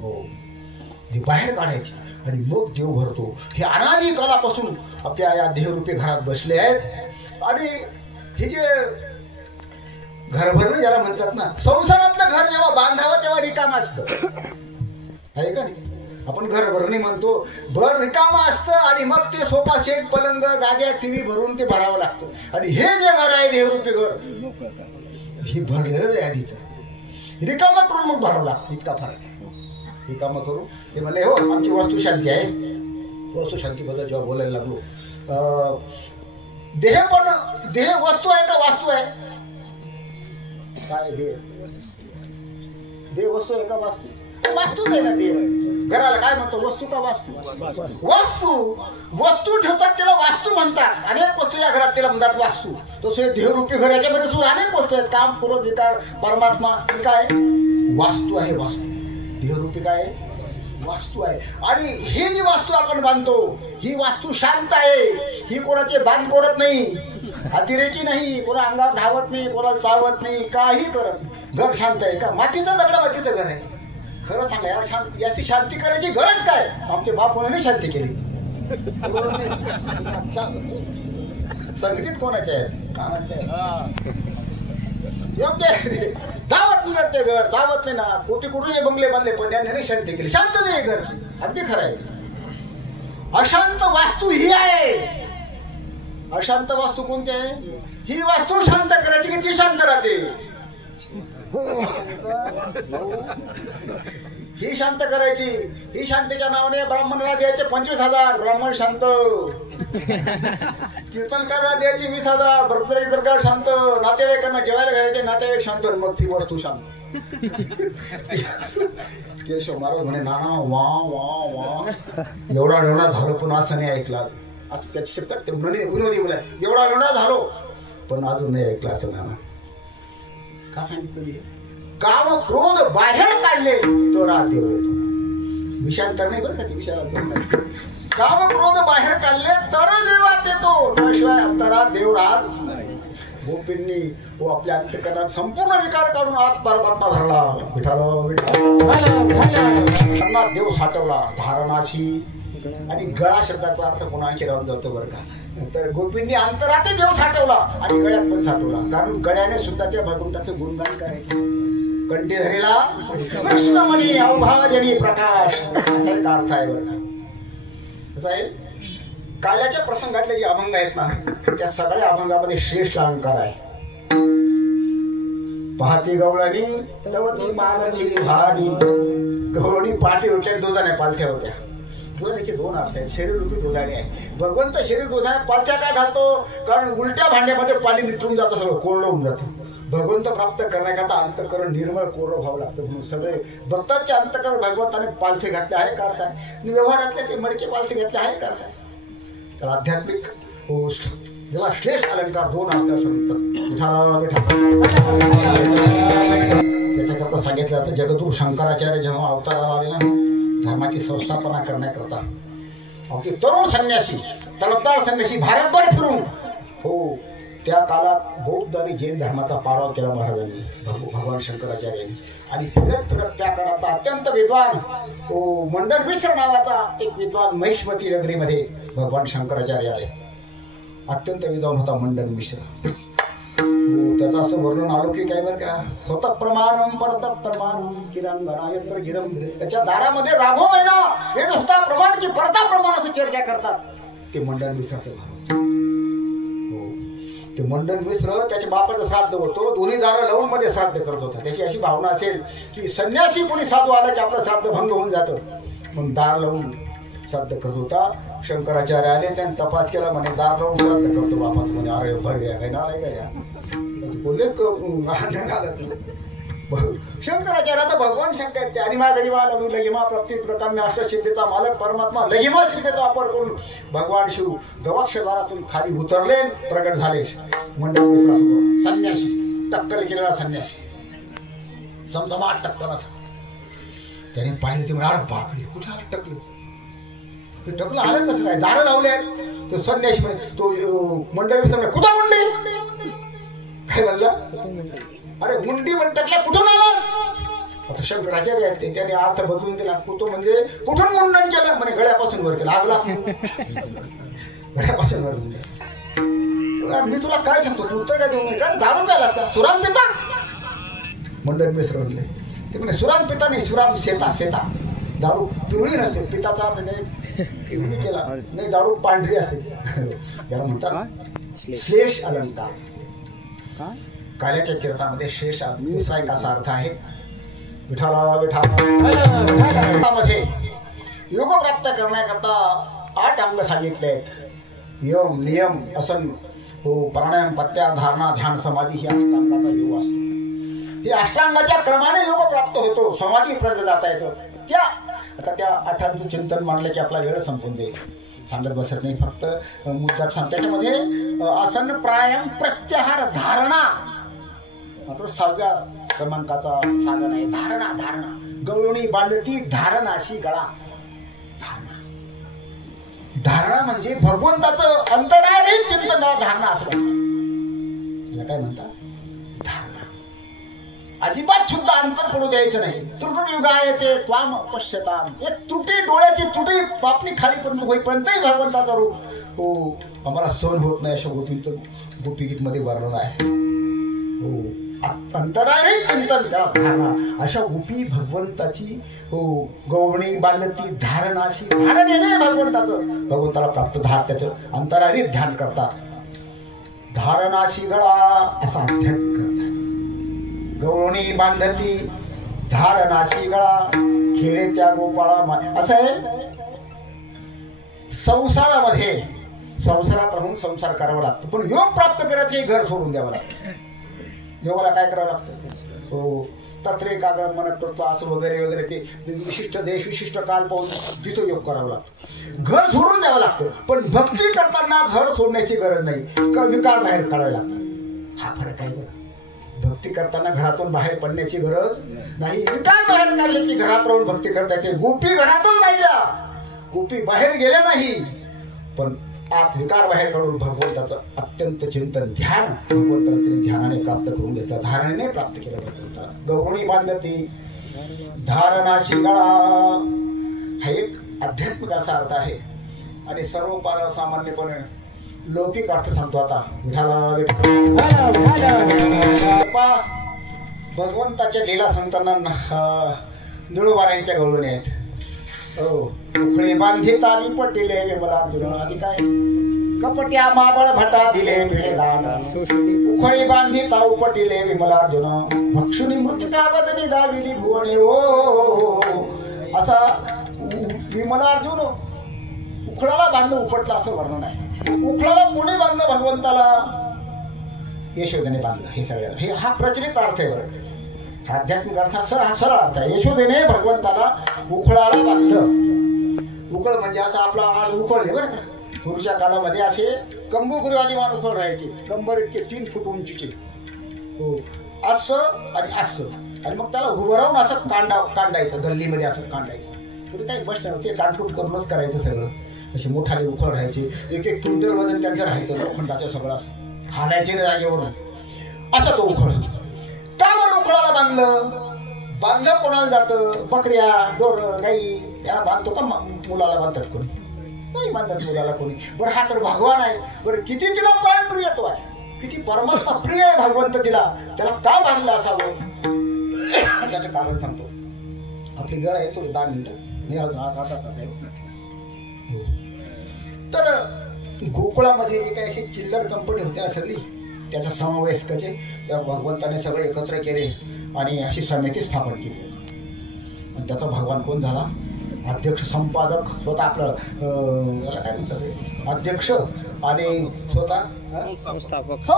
हो, ही बाहेर काढायची आणि मग देव भरतो. हे अनादी काळापासून आपल्या या देहरूपी घरात बसले आहेत. आणि हे जे घर भरणं ज्याला म्हणतात ना, संसारातलं घर जेव्हा बांधावं तेव्हा रिकाम असतं, आहे का नाही? आपण घर भरणी म्हणतो, भर रिकाम असतं आणि मग ते सोफा सेट पलंग गाद्या टीव्ही भरून ते भरावं लागतं. आणि हे जे घर आहे देहरूपी घर, हे भरलेलं आहे आधीच, रिकामा करून मग भरावं लागतं. इतका फरक आहे. रिकामा करू ते म्हणले हो आमची वास्तुशांती आहे. वास्तुशांतीबद्दल जेव्हा बोलायला लागलो, देह पण देह वस्तू आहे का वास्तू आहे? काय देह वस्तू आहे का वास्तू? वास्तूच आहे ना देह. घराला काय म्हणतो, वस्तू का वास्तू? वस्तू ठेवतात त्याला वास्तू म्हणतात. अनेक वस्तू या घरात त्याला म्हणतात वास्तू. तसे देहरूपी घर याच्यामध्ये सुद्धा अनेक वस्तू आहेत. काम, क्रोध, विकार, परमात्मा, काय वास्तू आहे. वास्तू देहरूपी काय वास्तू आहे. आणि ही जी वास्तू आपण बांधतो ही वास्तू शांत आहे. ही कोणाचे बांध करत नाही, अतिरेकी नाही, कोणा अंगावर धावत नाही, कोणाला चावत नाही, काही करत. घर शांत आहे का? मातीचं दगड मातीचं घर आहे. खरं सांगा याची शांती करायची गरज काय? आमचे बाप कोणाने शांती केली? संगतीत कोणाच्या आहेत? योग्य आहे. धावत नाही ते घर, धावत नाही ना. कोटी कुठे बंगले बांधले पण यांनी शांती केली. शांत नाही घर, अगदी खरं आहे. अशांत वास्तू ही आहे. अशांत वास्तू कोणती आहे? ही वास्तू शांत करायची की ती शांत राहते? ही शांत करायची. ही शांतीच्या नावाने ब्राह्मणाला द्यायचे 25,000 ब्राह्मण शांत, कीर्तनकाराला द्यायची 20,000 ब्रह्मचारी दरगाह शांत, नातेवाईकांना जेवायला घालायचे नातेवाईक शांत, मग ती वस्तू शांत. केशव महाराज म्हणे नाना वा वा वा एवढा झालो पण असं नाही ऐकला. असं त्याची शब्द विनोदी बोला, एवढा झालो पण अजून नाही ऐकला असं नाना. का सांगितलं? काम क्रोध बाहेर काढले तर देव येतो. विषयांतर नाही बरं का ती विषयाला. काम क्रोध बाहेर काढले तर देवात येतो, त्याशिवाय अंतरात देव राहत नाही. गोपींनी व आपल्या अंतकरणात संपूर्ण विकार काढून आत परमात्मा भरला. विठाला देव साठवला धारणाशी. आणि गळा शब्दाचा अर्थ पुन्हा आणखी राहून जातो बरं का. तर गोपींनी अंतरात देव साठवला आणि गळ्यात पण साठवला. कारण गळ्याने सुद्धा त्या भगवंताचं गुणगान करायचे. कंठी धरेला कृष्णमणी अवभाजनी प्रकाश, असा एक अर्थ आहे बरं का. कसं आहे, काल्याच्या प्रसंगातले जे अभंग आहेत ना, त्या सगळ्या अभंगामध्ये श्रेष्ठ अलंकार आहे. पहाती गवळणी तवती मानची भारी. गवळणी पहाटे उठल्या दुधाने पालथ्या होत्या. दुधाचे दोन अर्थ आहेत. शरीर रूपी दुधाने आहे. भगवंत शरीर दुधाने पालथ्या काय घालतो? कारण उलट्या भांड्यामध्ये पाणी नितरून जातं, सगळं कोरडं होऊन जातं. भगवंत प्राप्त करण्याकरता अंतकरण निर्मळ कोरडं व्हावं लागतं. म्हणून सगळे भक्तांचे अंतकरण भगवंताने पालथे घातले आहे का अर्थ आहे. व्यवहारातले ते मडके पालथे घातले आहे का अर्थ आहे. तर आध्यात्मिक ज्याला श्रेष्ठ अलंकार दोन अर्थ असं म्हणतात. त्याच्याकरता सांगितलं जातं, जगद्गुरु शंकराचार्य जेव्हा अवताराला आले ना धर्माची संस्थापना करण्याकरता, आपले तरुण संन्यासी तलबदार संन्यासी भारतभर फिरून, हो त्या काळात बौद्ध आणि जैन धर्माचा पाराव केला महाराजांनी, भगवान शंकराचार्यांनी. आणि फिरत त्या काळात अत्यंत विद्वान मंडन मिश्र नावाचा एक विद्वान महिष्मती नगरीमध्ये भगवान शंकराचार्य आले. अत्यंत विद्वान होता मंडन मिश्र. त्याचं असं वर्णन अलौकिक आहे बरं का. होत प्रमाणम परत प्रमाणम किरांगणा यत्र गिरम. त्याच्या दारामध्ये राघव महिना हे होता प्रमाण की परता प्रमाण असं चर्चा करतात. ते मंडन मिश्राचं घर होतं. ते मंडन मिश्र त्याच्या बापाचं श्राद्ध होतो. दोन्ही दारं लावून मध्ये श्राद्ध करत होता. त्याची अशी भावना असेल की संन्यासी कोणी साधू आला की आपलं श्राद्ध भंग होऊन जातं, म्हणून दार लावून श्राद्ध करत होता. शंकराचार्य आले, त्याने तपास केला, म्हणे दार लावून श्राद्ध करतो बापाचं. म्हणे अरे भर घ्या काही नालाय का बोलले शंकराचार्य. आता भगवान शंकर आणि माझा लहिमा प्रत्येक प्रकारे अष्टसिद्धीचा मालक परमात्मा लहिमा सिद्धीचा वापर करून भगवान शिव गवाक्षदारातून खाली उतरले, प्रगट झाले. मंडळ संन्यासी, टक्कल केलेला संन्यासी, चमचमाट टक्कल असा. त्याने पाहिलं ते अरे बापरे कुठे आलं टकलं. टकलं आलं कसं काय? दारं लावले. तो संन्यासी तो मंडळ विसरला, कुठं मुंडी काय म्हणला? अरे मुंडी पण टकल्या कुठून आला? आता शंकराचार्य आहेत ते, त्याने अर्थ बदलून दिला. कुतो म्हणजे कुठून मुंडन केलं म्हणे, गळ्यापासून वर केलं. लागला गळ्यापासून वर केलं. मी तुला काय सांगतो, तू उत्तर काय देऊ नये. काय दारू प्यालास का? सुराम पिता? मुंडन मिसळले ते म्हणे सुराम पिता नाही, सुराम शेता. शेता दारू पिवळी नसते, पिताचा अर्थ नाही पिवळी केला नाही, दारू पांढरी असते. याला म्हणतात श्लेष अलंकार. काल्याच्या कीर्तनामध्ये श्लेष दुसरा एक असा अर्थ आहे. विठामध्ये योग प्राप्त करण्याकरता 8 अंग सांगितले आहेत. यम, नियम, आसन, प्राणायाम, प्रत्याहार, धारणा, ध्यान, समाधी ही अष्टांगाचा योग असतो. हे अष्टांगाच्या क्रमाने योग प्राप्त होतो, समाधीपर्यंत जाता येतं. आता त्या 8 चिंतन मांडलं की आपला वेळ संपून जाईल, सांगत बसत नाही, फक्त मुद्दा सांग. त्याच्यामध्ये आसन, प्राणायाम, प्रत्याहार, धारणा मात्र 6व्या क्रमांकाचा साधन आहे. धारणा. धारणा गवळणी बांधती धारणा अशी गळा. धारणा म्हणजे भगवंताचं अंतराळी चिंतन धारणा असं म्हणतात. काय म्हणतात? धारणा. अजिबात सुद्धा अंतर पडू द्यायचं नाही. त्रुटी युगायते त्वाम पश्यताम. एक त्रुटी, डोळ्याची त्रुटी पापणी खालीपर्यंत होईपर्यंतही भगवंताचा रूप आम्हाला सहन होत नाही, अशा गोपीचं गोपीगीत मध्ये वर्णन आहे. अंतराळी चिंतन धारणा, अशा गोपी भगवंताची गवळणी बांधती धारणाशी धारण आहे भगवंताचं. भगवंताला प्राप्त त्याचं अंतराळी ध्यान करतात. धारणाशी गळा असा अध्यात्म करतात. गवळणी बांधती धारणाशी गळा, खेळे त्या गोपाळा. असं आहे संसारामध्ये, संसारात राहून संसार करावा लागतो, पण योग प्राप्त करायचं हे घर सोडून द्यावं लागतं. योगाला काय करावं लागतं? तत्रेकाग्र मनतत्व असं वगैरे वगैरे ते विशिष्ट देश विशिष्ट काल पाहून तिथं योग करावा लागतो. घर सोडून द्यावं लागतं, पण भक्ती करताना घर सोडण्याची गरज नाही, विकार बाहेर काढावे लागतात. हा फरक आहे बघा. भक्ती करताना घरातून बाहेर पडण्याची गरज नाही, विकार बाहेर काढले की घरात राहून भक्ती करता येते. गोपी घरातच राहिल्या, गोपी बाहेर गेल्या नाही, पण आत विकार बाहेर काढून भगवंताचं अत्यंत चिंतन ध्यान भगवंताला ध्यानाने प्राप्त करून घेतात, धारणेने प्राप्त केलं भगवंताला. गवळणी बांधती धारणाशी गळा हा एक आध्यात्मिक असा अर्थ आहे. आणि सर्व सामान्यपणे लौकिक अर्थ सांगतो. आता भगवंताच्या लीला सांगताना निळोबाऱ्यांच्या गवळणी आहेत. उखळे बांधिता विपटिले विमला अर्जुन. आधी काय? कपट्या माबळ भटा दिले दान. उखळे बांधिता उपटिले विमला अर्जुन. भक्षुनी मृतिका बदली दाविली भुवने. असा विमला अर्जुन उखळाला बांधलं उपटला असं वर्णन आहे. उखळाला कोणी बांधलं? भगवंताला यशोदेने बांधलं. हे सगळ्याला हे हा प्रचलित अर्थ आहे बरं. आध्यात्मिक अर्थ हा सरळ अर्थ आहे. यशोदेने भगवंताला उखळाला बांधलं. उखळ म्हणजे असं आपला आज उखळले बरं का. पूर्वीच्या काळामध्ये असे कंबुगृहादिमान उखळ राहायचे, कंबर इतके 3 फूट उंचीचे. असं आणि असं, आणि मग त्याला उभं राहून असं कांडायचं, गल्लीमध्ये असं कांडायचं. पुढे काही बस ते कांडफूट करूनच करायचं सगळं. असे मोठाले उखळ राहायचे, 1-1 क्विंटल वजन त्यांचं राहायचं, लोखंडाचं सगळं असं हाणायचे जागेवरून. असं तो उखळ. का बरं उखळाला बांधलं कोणाला जातं? बकऱ्या, डोरं, गाई याला बांधतो का? मुलाला बांधतात कोणी? नाही बांधतात मुलाला कोणी. बरं हा तर भगवान आहे. बरं किती तिला प्राण प्रिय तो आहे, किती परमात्मा प्रिय आहे भगवंत तिला, त्याला का बांधलं असावं? त्याचं कारण सांगतो. आपली गळ आहे थोडी 10 मिनिटं. तर गोकुळामध्ये जे काही अशी चिल्लर कंपनी होती ना सगळी, त्याचा समावेश कसे त्या भगवंताने सगळे एकत्र केले आणि अशी समिती स्थापन केली. आणि त्याचा भगवान कोण झाला? अध्यक्ष, संपादक स्वतः आपलं याला काय म्हणतात, अध्यक्ष आणि स्वतः संस्थापक.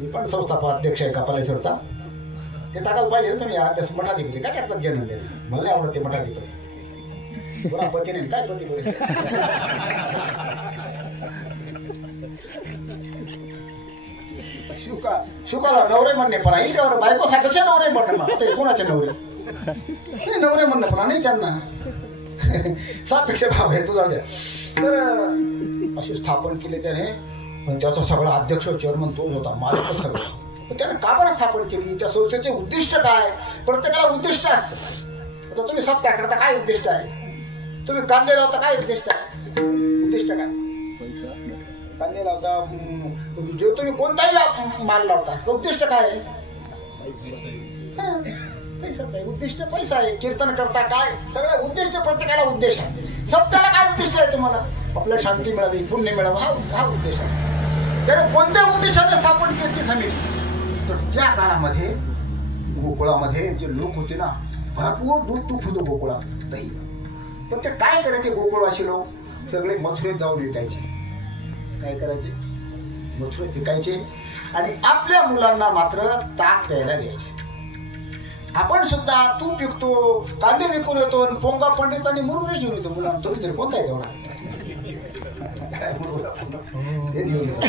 मी पण संस्थापक अध्यक्ष आहे कपालेश्वरचा. ते टाकायला पाहिजे तुम्ही. त्याचं मठाधिपती काय टाकतात जन्म द्यायला? मला नाही आवडत ते मठाधिपती. पुन्हा पती नाही काय पती बोल. शुकाला नवरे म्हणणे पण आहे त्यावर बायको सापेक्षा नवरे म्हणणं. कोणाचे नवरे? नाही नवरे म्हणणं पण नाही त्यांना सापेक्ष भाव आहे तो. जाऊ द्या. तर अशी स्थापन केले त्याने. पण त्याचा सगळा अध्यक्ष चेअरमन तोच होता, मालकच सगळं. त्यानं का बरं स्थापन केली? त्या संस्थेचे उद्दिष्ट काय? प्रत्येकाला उद्दिष्ट असतं. आता तुम्ही सप्त्या करता, काय उद्दिष्ट आहे? तुम्ही कांदे लावता, काय उद्दिष्ट आहे? उद्दिष्ट काय? कांदे लावता, जो तुम्ही कोणताही माल लावता, उद्दिष्ट काय आहे? पैसा आहे. उद्दिष्ट पैसा आहे. कीर्तन करता, काय सगळं उद्दिष्ट, प्रत्येकाला उद्देश आहे. सप्त्याला काय उद्दिष्ट आहे तुम्हाला? आपल्याला शांती मिळावी, पुण्य मिळावं, हा उद्देश आहे. त्याने कोणत्या उद्देशाने स्थापन केली ती समिती? तर त्या काळामध्ये गोकुळामध्ये जे लोक होते ना, भरपूर दूध तूप होतं गोकुळात, दही. पण ते काय करायचे? गोकुळवासी लोक सगळे मथुरेत जाऊन विकायचे. काय करायचे? मथुरेत विकायचे आणि आपल्या मुलांना मात्र ताक प्यायला द्यायचे. आपण सुद्धा तूप विकतो, कांदे विकून येतो, पोंगा पंडित आणि मुरमुरे घेऊन येतो मुलांना. तुम्ही तरी कोणता आहे तेवढा? ते घेऊन येतो.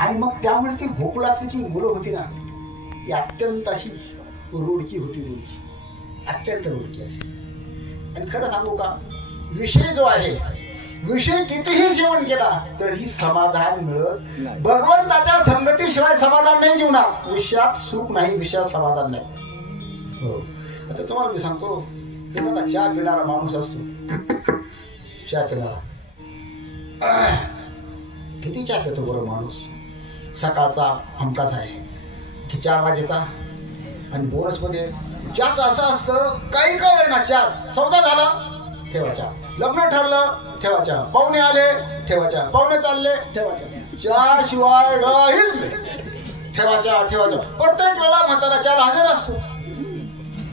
आणि मग त्यामुळे ती गोकुळातली जी मुलं होती ना, ती अत्यंत अशी रोडकी होती, रोडकी, अत्यंत रोडकी अशी. आणि खरं सांगू का, विषय जो आहे, विषय कितीही सेवन केला तरी समाधान मिळत. भगवंताच्या संगतीशिवाय समाधान नाही जीवनात. विषयात सुख नाही, विषयात समाधान नाही. हो, आता तुम्हाला मी सांगतो, तुम्हाला चहा पिणारा माणूस असतो, चहा पिणारा किती चहा पितो बरं माणूस? सकाळचा हमकाच आहे की 4 वाजेचा, आणि बोनस मध्ये चहाचं असं असतं, काही का वेळ ना चहा. सौदा झाला, ठेवायचा. लग्न ठरलं, ठेवायचा. पाहुणे आले, ठेवायचा. पाहुणे चालले, ठेवायचा. चहा शिवाय काहीच नाही. ठेवायचा. प्रत्येक वेळा म्हातारा चहाला हजर असतो.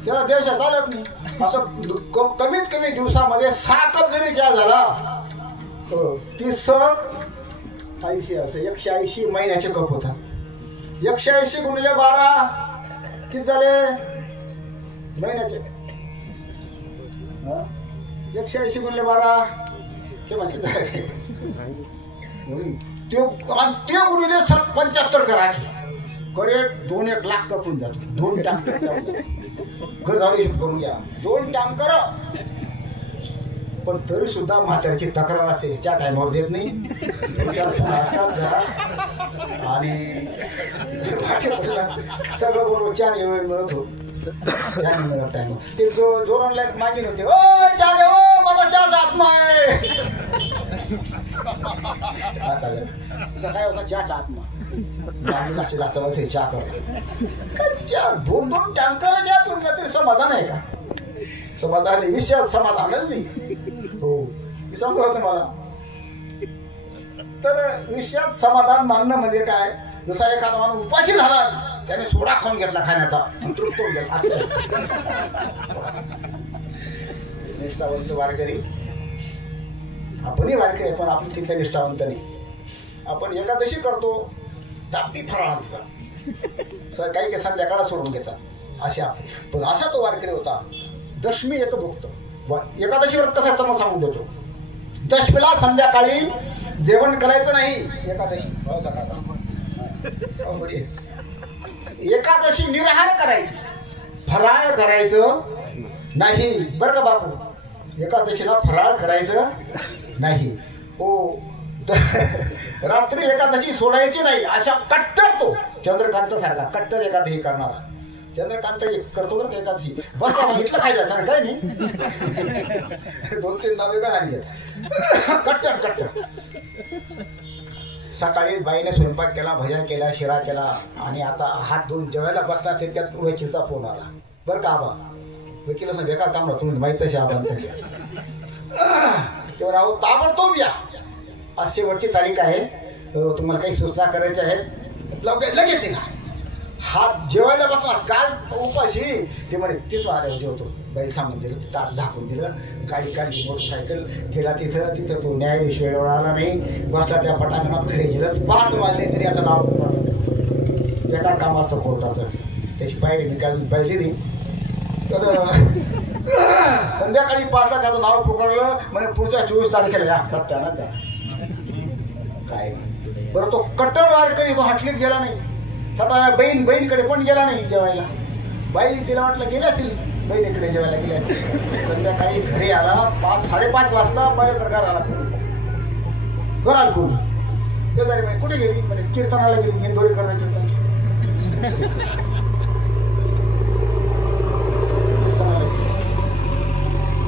त्याला देशा चालत नाही. असं कमीत कमी दिवसामध्ये 6 कप जरी चहा झाला, ती सग 80 असं 180 महिन्याचे कप होता. 180 गुणिले 12 किती झाले महिन्याचे? 180 गुणिले 12 किंवा किती झाले? ते गुणिले 75 करा करेक्ट. 2-1 लाख कपून जातो. 2 टँकर घर जाऊन करून घ्या. 2 टँकर. पण तरी सुद्धा म्हाताऱ्याची तक्रार असते, चहा टायमावर देत नाही. आणि सगळं बरोबर चहा वेळ मिळत हो, चहा मिळत टाइम. ते जोर ऑनलाईन मागील होते, ओ चहा दे, ओ माझा चहाचा आत्मा आहे. काय होता? चहाचा आत्मा. चहा कर 2 टँकर चहा पिला तरी समाधान आहे का? समाधान नाही, विषयात समाधानच नाही. हो, मी सांगतो होतं मला. तर विषयात समाधान मानणं म्हणजे काय? जसा एखादा माणूस उपाशी झाला, त्याने सोडा खाऊन घेतला खाण्याचा, तृप्त होऊन गेला. निष्ठावंत वारकरी, आपणही वारकरी आहे, पण आपण तिथे निष्ठावंत नाही. आपण एकादशी करतो, तापती फराळांचा, काही संध्याकाळ सोडून घेतात अशा. पण असा तो वारकरी होता, दशमी एक भुक्त. एकादशी व्रत कसा तर मग सांगून देतो. दशमीला संध्याकाळी जेवण करायचं नाही. एकादशी एकादशी निराहार करायची, फराळ करायचं नाही बरं का बापू. एकादशीला फराळ करायचं नाही. हो, रात्री एकादशी सोडायची नाही. अशा कट्टर तो चंद्रकांत सारखा कट्टर एकादशी करणारा. चंद्रकांत करतो बरं का एकादशी. बस इथलं खायचं कारण काय नाही. 2-3 नावे का झाली कट्टर. सकाळी बाईने स्वयंपाक केला, भजन केला, शिरा केला, आणि आता हात धुवून जेवायला बसला. त्यात वकीलचा फोन आला बरं का. आबा वकील असं बेकार काम ना, तुम्ही माहित आहे आबा. तेव्हा राहू ताबडतोब या, आज शेवटची तारीख आहे, तुम्हाला काही सूचना करायच्या आहेत, लगेच ना. हात जेवायला बसला, काल उपाशी. ते म्हणे तीच आल्यावर जेवतो. बाई सांगून दिलं, ताट झाकून दिलं, गाडी काढली, मोटरसायकल गेला. तिथं तो न्यायाधीश वेळेवर आला नाही, बसला त्या पटांगणात घरी गेलं. 5 वाजले तरी आता नाव बेकार काम असतं कोर्टाचं. त्याची पायरी मी काय पाहिली नाही. तर संध्याकाळी 5ला त्याचं नाव पुकारलं, म्हणजे पुढच्या 24 तारखेला या फक्त ना. त्या काय बरं, तो कट्टर वारकरी तो हटलीत गेला नाही. स्वतःला बहीणकडे पण गेला नाही जेवायला. बाई तिला वाटलं गेल्या, तिला बहिणीकडे जेवायला गेल्या. संध्याकाळी घरी आला 5-5:30 वाजता. माझ्या प्रकार आला घरात कोण शेजारी म्हणे कुठे गेली म्हणे कीर्तनाला गेली मेंदोरी करणं कीर्तन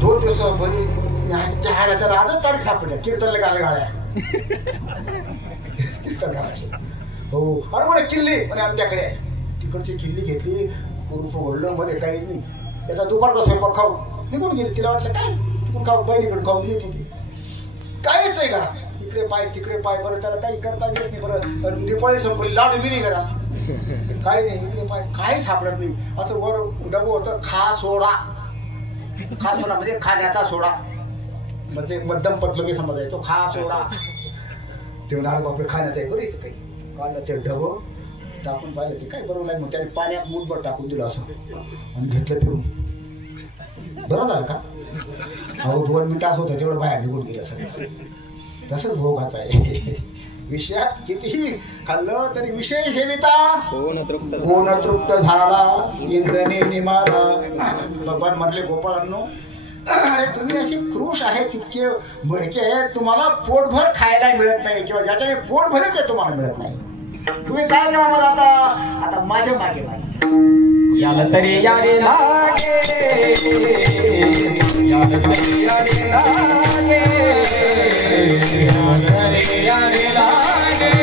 2 दिवसाभरी त्याला आजच तारीख सापडल्या कीर्तनला गाळ्या कीर्तन हो अरे म्हणे किल्ली म्हणे आमच्याकडे तिकडची किल्ली घेतली कुरूप ओढलं मध्ये काहीच नाही त्याचा दुपारचा स्वयंपाक खाऊ निघून गेली तिला वाटलं काय तिकडून खाऊ बहिणीकडून खाऊन येते ती काहीच नाही करा इकडे पाय तिकडे पाय बरं त्याला काही करता येत नाही बरं दिपाळी संपली लाडू बिरी करा काही नाही इकडे पाय काही सापडत नाही असं वर डबं होतं खा सोडा म्हणजे खाण्याचा सोडा म्हणजे मध्यम पटलं की समजायचं खा सोडा ते म्हणाले बापरे खाण्याचं आहे बरं इथं काही काढलं ते डबं टाकून पाहिलं ते काय बरोबर नाही मग त्याने पाण्यात मूठभर टाकून दिलं असं आणि घेतलं पिऊन बरं झालं का अहो 2 मिनिटात होतं तेवढं बाहेर निघून गेलं सगळं तसंच भोगाचं आहे विषयात कितीही खाल्लं तरी विषय सेविता कोण तृप्त झाला इंद्रने निमाला भगवान म्हणले गोपाळांनो अरे तुम्ही अशी क्रूश आहे तितके भडके आहेत तुम्हाला पोटभर खायला मिळत नाही किंवा ज्याच्याने पोट भरेल ते तुम्हाला मिळत नाही तुम्ही काय करा मला आता माझ्या मागे मागे याला तरी यारे लागे याला तरी यारे लागे याला तरी यारे लागे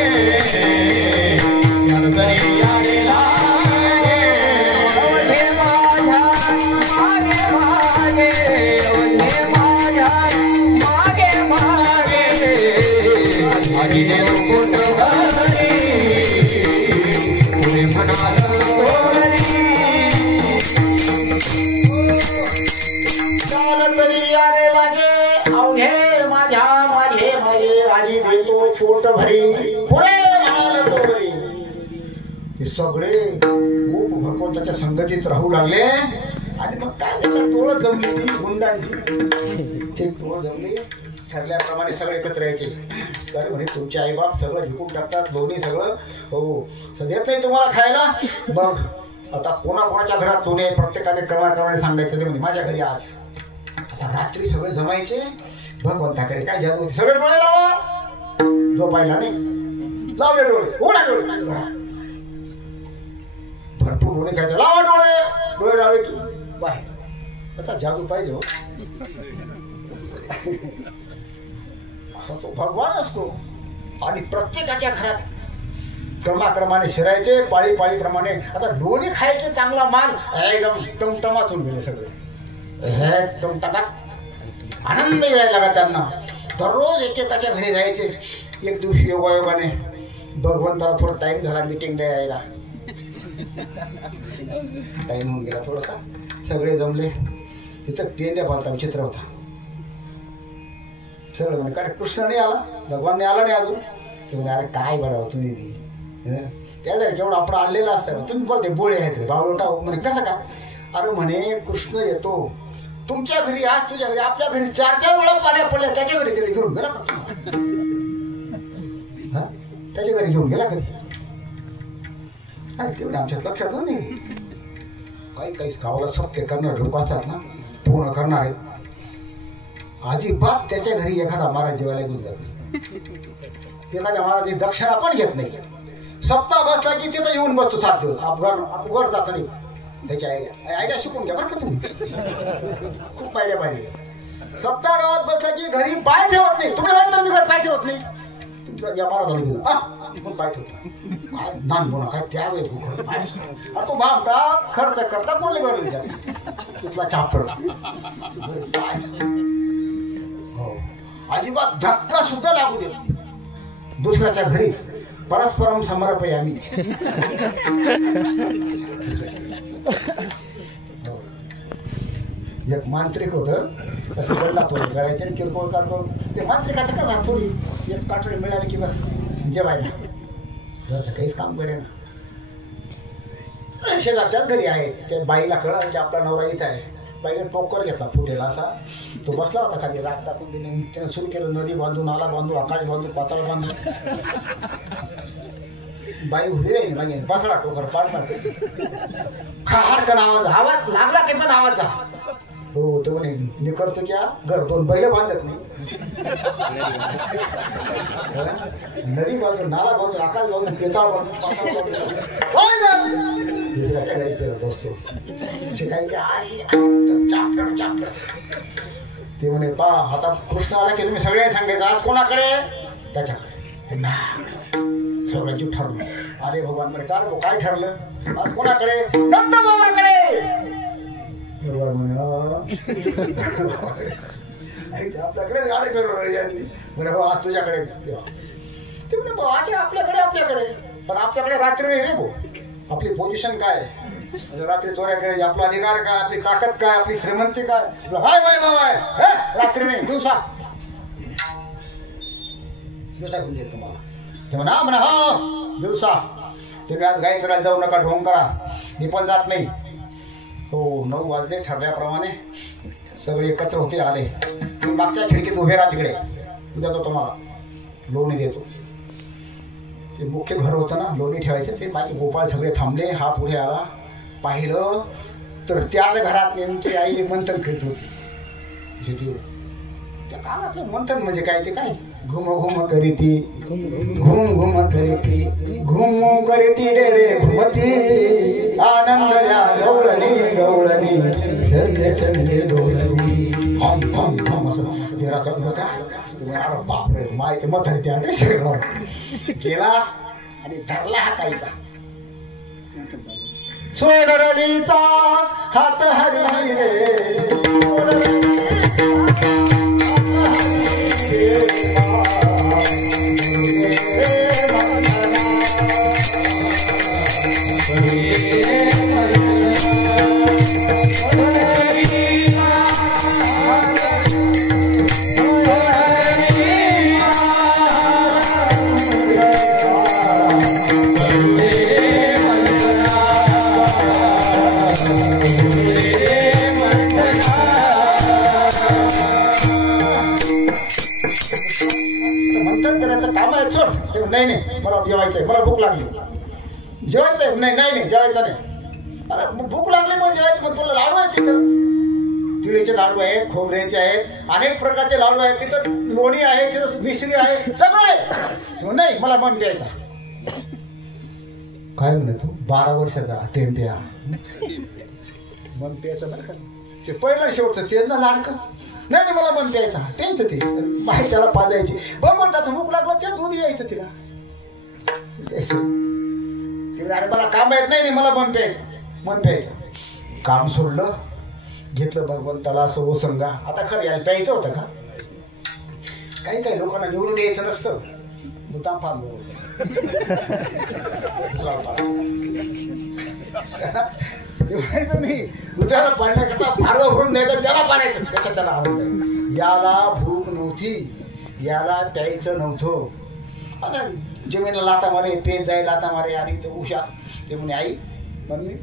याला तरी यारे लागे ओढे माझ्या मागे मागे ओढे माझ्या मागे मागे आगीने पोट भरली पुढे म्हणाला पोट भरी पुरे म्हणाल तो भरी हे सगळे खूप भगवंताच्या संगतीत राहू लागले आणि मग काय त्याच्या टोळ जमली ती गुंडांची टोळ जमली ठरल्याप्रमाणे सगळे एकत्र यायचे अरे म्हणे तुमचे आईबाप सगळं झुकून टाकतात दोन्ही सगळं हो देत नाही तुम्हाला खायला बघ आता कोणाकोणाच्या घरात दोन्ही प्रत्येकाने क्रमाक्रमाने सांगायचं ते म्हणजे माझ्या घरी आज आता रात्री सगळे जमायचे भगवंताकडे काय जादू होती सगळे डोळे लावा झोपायला नाही लावले डोळे ओढा डोळे घरा भरपूर डोळे खायचे लावा डोळे लावे की बाहेर आता जादू पाहिजे हो असा तो भगवान असतो आणि प्रत्येकाच्या घरात क्रमाक्रमाने शिरायचे पाळी पाळीप्रमाणे आता डोळे खायचे चांगला माल एकदम टमटमात होऊन गेले सगळे हे टमटमात आनंद मिळायला लागला त्यांना दररोज एकेकाच्या घरी जायचे एक दिवशी योगायोगाने भगवंताला थोडा टाइम झाला मीटिंगला यायला टाइम होऊन गेला थोडासा सगळे जमले तिथं पेंद्या बांधता चित्र होता सगळं म्हणे काय कृष्ण नाही आला भगवान नाही आला नाही अजून ते म्हणे अरे काय बघावं तुम्ही बी त्या जर केवढं आपण आणलेलं असतं तुम्ही बोलते बोळे आहेत रे बावलोटा म्हणे कसं का अरे म्हणे कृष्ण येतो तुमच्या घरी आज तुझ्या घरी आपल्या घरी 4-4 वेळा पाण्या पडल्या त्याच्या घरी कधी घेऊन गेला का त्याच्या घरी घेऊन गेला कधी तेवढे आमच्यात लक्षात नाही काही काही गावाला सत्य करणार लोक असतात ना पूर्ण करणारे अजिबात त्याच्या घरी एखादा महाराज जेवायला घेऊन जात नाही एखाद्या महाराज दक्षिणा पण घेत नाही सप्ताह बसला की तिथं येऊन बसतो 7 दिवस अपघर जात नाही त्याची आयडिया शिकून घ्या बरं का तुम्ही खूप आयडिया पाहिजे सप्ताह गावात बसला की घरी पाय ठेवत नाही तुम्ही माहिती मी घर पाय ठेवत नाही तुमच्या या महाराजाला घेऊन पण पाय ठेवतो काय नान बोना काय त्यावेळेस घर पाय अरे तो भामटा खर्च करता बोलले घर विचार तिथला चाप्टर हो अजिबात धक्का सुद्धा लागू दे दुसऱ्याच्या घरी परस्परम समर्पयामी एक मांत्रिक होतं असं गल्ला थोडी करायचे किरकोळ कारकोळ ते मांत्रिकाचं कसं थोडी एक काठोडी मिळाली की बस जेवायला घरचं काहीच काम करे ना शेजारच्याच घरी आहे त्या बाईला कळलं की आपला नवरा इथं आहे बाईने टोकर घेतला फुटेला असा तो बसला होता खाली राग टाकून दिले त्यानं सुरू केलं नदी बांधून नाला बांधू आकाश बांधू पाताळ बांधू बाई उभी राहिली मागे बसला टोकर पाडणार खाहाडकन आवाज लागला ते पण आवाज जा हो तो म्हणे मी करतो क्या घर 2 बैल बांधत नाही नदी बांधून नाला बांधून आकाश बांधून पेताळ बांधून दुसऱ्याच्या घरी फिरत बसतो काही ते म्हणे पा आता कृष्ण आला की तुम्ही सगळे सांगायचं आज कोणाकडे त्याच्याकडे सगळ्यांची ठरलं अरे भगवान म्हणे का रे काय ठरलं आज कोणाकडे नंद बाबाकडे बरोबर म्हणे आपल्याकडे गाडी फिरवणार म्हणे हो आज तुझ्याकडे ते म्हणे भावाचे आपल्याकडे पण आपल्याकडे रात्री नाही रे भाऊ आपली पोझिशन काय रात्री चोऱ्या करायची आपला अधिकार काय आपली ताकद काय आपली श्रीमंती काय हाय बाय बाय रात्री नाही दिवसा घेऊन देत तुम्हाला ते म्हणा म्हणा हा दिवसा तुम्ही आज गाई फिरायला जाऊ नका ढोंग करा मी पण जात नाही हो 9 वाजले ठरल्याप्रमाणे सगळे एकत्र होते आले तुम्ही मागच्या खिडकीत उभे राहा तिकडे देतो तुम्हाला लोणी देतो ते मुख्य घर होतं ना लोणी ठेवायचं ते बाकी गोपाळ सगळे थांबले हा पुढे आला पाहिलं तर त्याच घरात नेमकी आई मंथन खेळत होती त्या काळातलं मंथन म्हणजे काय ते काय घुम घुम करीती घुम घुम करीती घुम करीती डेरे घुमती आनंदल्या गवळणी चंदे चंदे डोळणी हम हम हम असं डेरा चालू होता अरे बापरे माहिती मथारी त्या गेला आणि धरला हाताईचा सोडरणीचा हात हरी रे नाही मला जेवायचंय मला भूक लागली जेवायचंय नाही जेवायचं नाही अरे भूक लागली मग जेवायचं मग तुला लाडू आहेत तिथं तिळीचे लाडू आहेत खोबऱ्याचे आहेत अनेक प्रकारचे लाडू आहेत तिथं लोणी आहे तिथं मिश्री आहे सगळं आहे नाही मला मन द्यायचा काय म्हणे तू 12 वर्षाचा टेंट्या मन प्यायचं बरं का ते पहिलं शेवटचं तेच ना लाडकं नाही मला मन प्यायचा तेच ते बाहेर त्याला पाजायची बरोबर त्याचं भूक लागलं त्या दूध यायचं तिला अरे मला काम येत नाही मला मन प्यायचं काम सोडलं घेतलं भगवंताला असं ओसंगा आता खरं यायला प्यायचं होतं का काही लोकांना निवडून यायचं नसतं मुद्दाम फार निवडायचं नाही दुसऱ्याला पाण्याकरता फारवं भरून द्यायचं त्याला पाण्याचं त्याच्यात त्याला आवडलं याला भूक नव्हती याला प्यायचं नव्हतं आता जमिनीला लाता मारे पेन जाय लाता मारे आणि तो उषा ते म्हणे आई मम्मी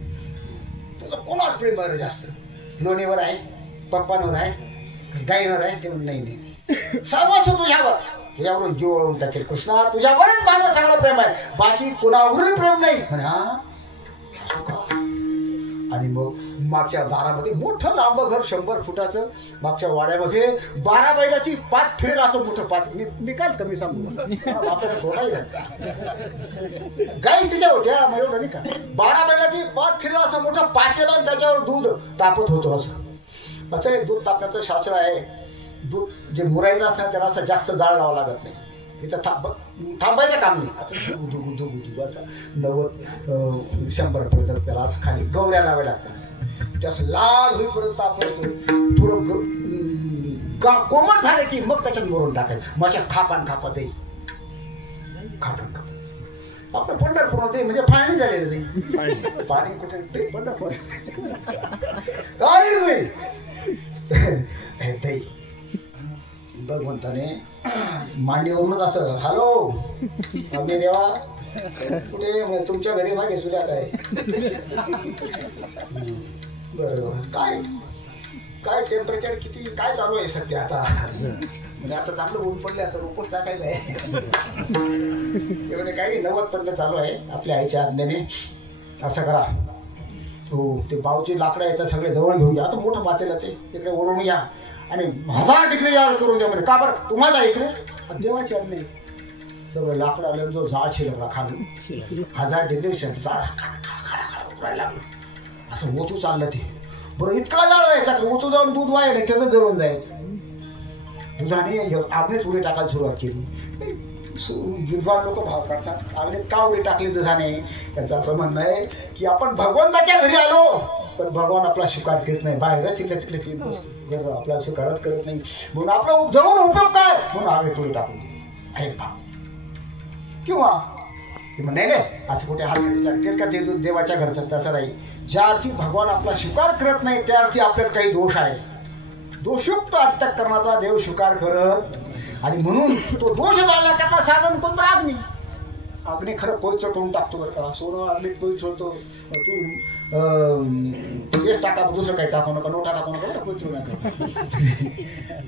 तुला कोणावर प्रेम आहे जास्त लोणीवर आहे पप्पांवर आहे गाईवर आहे ते म्हणे नाही सर्वस्व तुझ्यावरून जीव ओळून टाकेल कृष्णा तुझ्यावरच माझं सगळं प्रेम आहे बाकी कोणावरही प्रेम नाही म्हणे हा आणि मग मागच्या दारामध्ये मोठं लांब घर 100 फुटाचं मागच्या वाड्यामध्ये 12 बैलाची पाठ फिरेल असं मोठं पाठ मी काय कमी सांगू आपल्याला थोडाही गाई तिच्या होत्या मग एवढं नाही का 12 बैलाची पाठ फिरेल असं मोठं पातेलं आणि त्याच्यावर दूध तापत होतं असं आहे दूध तापण्याचं शास्त्र आहे दूध जे मुरायचं असतं त्याला असं जास्त जाळ लावावं लागत नाही तिथं थांबायचं काम नाही असं दुगू असं 90-100 पर्यंत त्याला असं खाली गवऱ्या लावायला लागतात ते असं लाल होईपर्यंत तापायचं थोडं कोमट झालं की मग त्याच्यात मुरून टाकायचं माझ्या खापान दे खापान आपलं पंढरपूर ते म्हणजे पाणी झालेलं नाही पाणी कुठे ते पंढरपूर दही भगवंताने मांडीवरूनच असं हॅलो आम्ही देवा कुठे तुमच्या घरी मागे सुद्धा आहे बरोबर काय टेम्परेचर किती काय चालू आहे सध्या आता म्हणजे आता चांगलं ऊन पडले आता रोपच टाकायचं आहे म्हणजे काही 90 पर्यंत चालू आहे आपल्या आईच्या आज्ञेने असं करा हो ते बावची लाकडं येतात सगळे जवळ घेऊन घ्या. आता मोठं पातेलं ते तिकडे ओढून घ्या आणि 1000 डिग्री यार करून द्या म्हणे. का बरं तुम्हाला इकडे देवाची आज्ञा नाही. सगळं लाकडं आलं जो जाळ शिरला खाली 1000 डिग्री जाळ उतरायला लागलं. असं ओतू चाललं ते. बरं इतका जाळ व्हायचा का ओतू जाऊन दूध वाया नाही त्याचं जळून जायचं. दुधाने आपणेच उडी टाकायला सुरुवात केली. विद्वान लोक भाव करतात आपले का उडी टाकली दुधाने. त्याचं असं म्हणणं आहे की आपण भगवंताच्या घरी आलो पण भगवान आपला स्वीकार करत नाही. बाहेरच इकडे तिकडे फिरत बसतो आपला स्वीकारच करत नाही. म्हणून आपला जवळ उपयोग काय म्हणून आम्ही उडी टाकून आहे भाव. किंवा नाही नाही असं कुठे हा विचार केला का ते देवाच्या घरचं तसं नाही. ज्या अर्थी भगवान आपला स्वीकार करत नाही त्या अर्थी आपल्याला काही दोष आहे. दोषयुक्त अंतःकरणाचा देव स्वीकार करत आणि म्हणून तो दोष जाण्याकरता साधन कोणतं अग्नी. अग्नी खरं पवित्र करून टाकतो बरं का. सोनं अग्नी पवित्र होतो. तू तेच टाका दुसरं काही टाकू नका नोटा टाकू नका बरं पवित्र नका.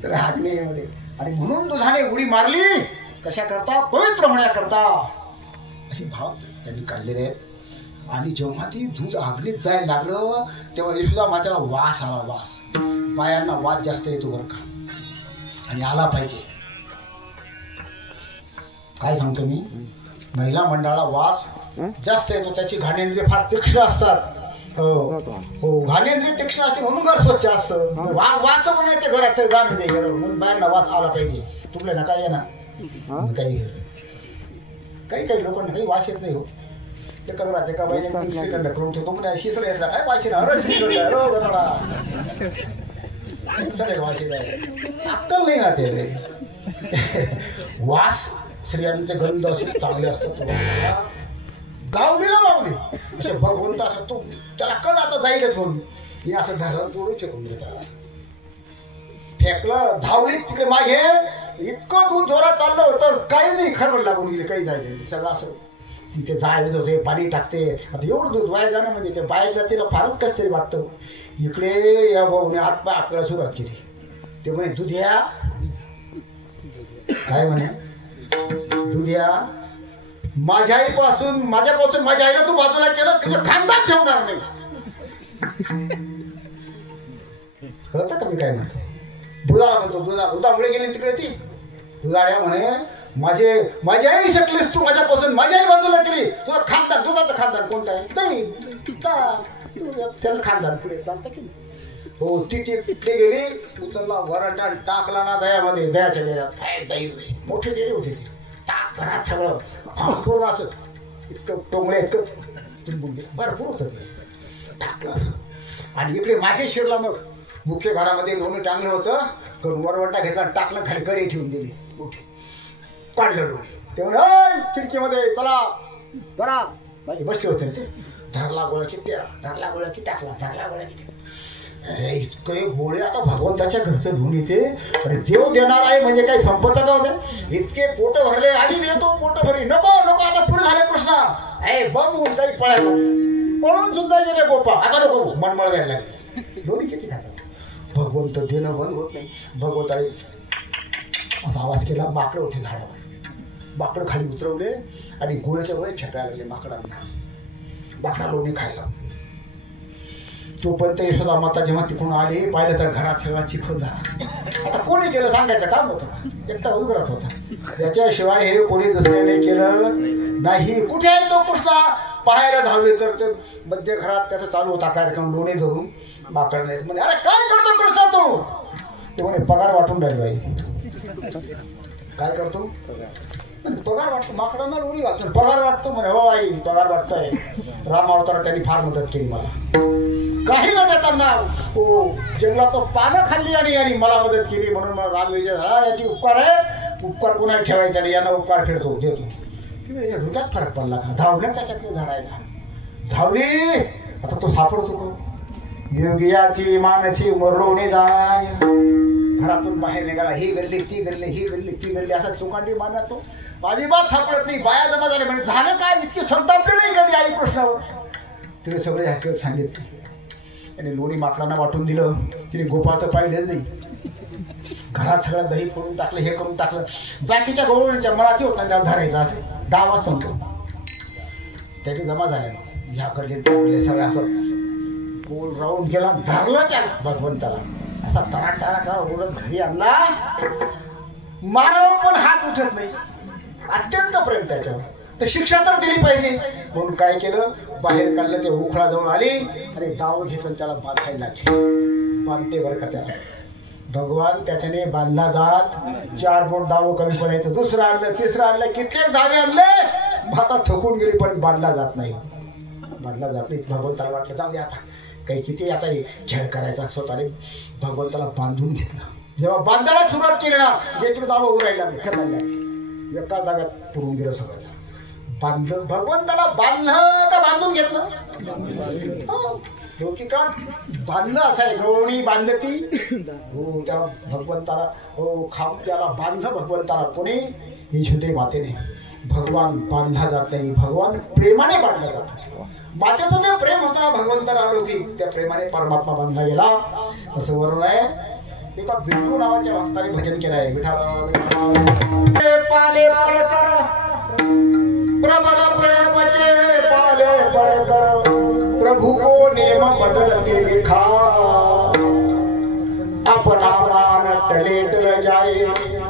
तर अग्नीमध्ये आणि म्हणून दुधाने उडी मारली कशा करता पवित्र होण्याकरता असे भाव त्यांनी काढलेले आहेत. आणि जेव्हा ती दूध अग्नीत जायला लागलं तेव्हा यशोदा मातेला वास आला. वास बायांना वास जास्त येतो बरं का आणि आला पाहिजे. काय सांगतो मी महिला मंडळाला वास जास्त येतो. त्याची घाणेंद्रिय फार तीक्ष्ण असतात. हो घाणेंद्रिय तीक्ष्ण असते म्हणून घर स्वच्छ असतं. वास पण येते घराचं गाण म्हणून बायांना वास आला पाहिजे. तुमले ना काय ना काही लोकांना काही वास येत नाही. हो ते कचरा एका बाईने श्रीखंड करून ठेवतो म्हणजे शिसर यायला काय वास येणार. अरे श्रीखंड सगळे वास येत अक्कल नाही ना ते. वास स्त्रियांचे गंध असे चांगले असतात. गावलीला मावली असे भगवंत असं तो त्याला कळ आता जाईलच म्हणून हे असं धरलं तोडून फेकून देतात. फेकलं धावली तिकडे मागे इतकं दूध जोरात चाललं होतं काही नाही. खरं लागून गेले काही जायचं सगळं असं तिथे जायचं होते पाणी टाकते. आता एवढं दूध वाया जाणं म्हणजे ते बाहेर तिला फारच कसं तरी वाटतं. इकडे या भाऊने हातपाय आपल्याला सुरुवात केली. ते म्हणे दुधिया काय म्हणे दुधिया माझ्यापासून माझ्या आईला तू बाजूला केलं तुझं खानदान ठेवणार नाही. कळतं का मी काय म्हणतो. दुधाला म्हणतो दुधामुळे गेली तिकडे ती. दुधाड्या म्हणे माझी आई शकलीस तू माझ्यापासून माझी आई बाजूला केली. तुझं खानदान दुधाचं खानदान कोणतं आहे दही त्याचं खानदान पुढे चालतं की. हो ती तिकडे गेली उचलला वरंटा टाकला ना दह्यामध्ये. दह्याच्या डेऱ्यात दही मोठे डेरे होते ते. टाक घरात सगळं पूर्ण असं इतकं टोंगळे इतकं भरपूर होतं ते टाकलं असं. आणि इकडे मागे शिरला मग मुख्य घरामध्ये लोणी टांगलं होतं. वरवंटा घेतला टाकलं खाली कडे ठेवून दिली मोठी काढलं लोणी. ते म्हणे खिडकीमध्ये चला जरा माझे बसले होते ते. धरला गोळा की धरला गोळा की टाकला धरला गोळा की इतकं घोडे आता भगवंताच्या घरचं धुवून येते. अरे देव देणार आहे म्हणजे काही संपत का होते. इतके पोट भरले आधी देतो पोट भरली नको नको आता पुढे झाले कृष्णा बम होऊन काही पळायला पळून सुद्धा गेले गोपा आता नको मनमळ व्हायला लागले. दोन्ही किती खातात भगवंत देणं बंद होत नाही. भगवंताने असा आवाज केला माकडं उठे झाडावर. माकडं खाली उतरवले आणि गोळ्याच्या गोळे छटायला लागले माकडांना. माकडा लोणी खायला. तोपर्यंत यशोदा माता जेव्हा तिकडून आली पाहिलं तर घरात सगळा चिखल झाला. आता कोणी केलं सांगायचं काम होतं का. एकटा उघडत होता. त्याच्याशिवाय हे कोणी दुसऱ्याने केलं नाही. कुठे आहे तो कृष्णा पाहायला धावले तर ते मध्य घरात त्याचा चालू होता कार्यक्रम. लोणी धरून माकडे म्हणे अरे काय करतो कृष्णा तू. ते म्हणे पगार वाटून राहिली बाई. काय करतो पगार वाटतो माकडांना लोणी वाटतो पगार वाटतो म्हणे. हो आई पगार वाटतोय. राम अवतारात त्यांनी फार मदत केली मला. काही न देताना हो जंगलात पानं खाल्ली आणि मला मदत केली म्हणून मला राम विजय झाला. याची उपकार आहे. उपकार कोणाला ठेवायचा नाही. यांना उपकार फेडतो देतो. डोक्यात फरक पडला का धावल्या त्याच्याकडे धरायला धावली. आता तो सापडतो का योगियाची मानसी मरडोने जाय. घरातून बाहेर निघाला. ही गल्ली ती गल्ली ही गल्ली ती गल्ली असा चोकांडी मानतो. अजिबात सापडत नाही. बाया जमा झाले म्हणजे झालं काय इतकी संतापली नाही कधी आई कृष्णावर. तिने सगळे हकीकत सांगितले. आणि लोणी माकडांना वाटून दिलं. तिने गोपाळ तर पाहिलेच नाही. घरात सगळं दही करून टाकलं हे करून टाकलं. बाकीच्या गवळणीच्या मनात होता त्याला धरायचा असे 10 वाजता होतो. त्याची जमा झाले ह्या गल्लीत सगळं असं गोल राऊंड गेला, धरलं त्याला भगवंताला, असा तराटा उडत घरी आणला. मानव पण हात उठत नाही, अत्यंत प्रेम त्याच्यावर, तर शिक्षा तर दिली पाहिजे म्हणून काय केलं, बाहेर काढलं. ते उखळाजवळ आली आणि दाव घेतलं, त्याला बांधायला लागली. बांधते बरं का त्याला भगवान, त्याच्याने बांधला जात 4 बोट दाव कमी पडायचं. दुसरं आणलं, तिसरं आणलं, किती दावे आणले, भाता थकून गेली पण बांधला जात नाही, बांधला जात नाही. भगवंताला वाटलं जाऊ दे आता, काही किती आता खेळ करायचा. स्वतःने भगवंताला बांधून घेतला. जेव्हा बांधायला सुरुवात केली ना, एक दाव उरायला लागले, एका जाग्यात पुरून गेलं सगळं. बांधलं भगवंताला, बांधलं का बांधून घेतलं, बांधलं असं आहे. गवळणी बांधती हो त्याला भगवंताला, हो खांब त्याला बांधलं भगवंताला कोणी, यशोदे मातेने. भगवान बांधला जात नाही, भगवान प्रेमाने बांधला जातो. मातेचं जे प्रेम होतं भगवंताला अलौकिक, त्या प्रेमाने परमात्मा बांधला गेला असं वर्णन आहे. एका बिंदू नावाच्या भक्ताने भजन केलं आहे. पाले पळकर प्रबल प्रेम के पाले पळकर, प्रभु को नेम बदलते देखा, अपना मान टले टल जाए,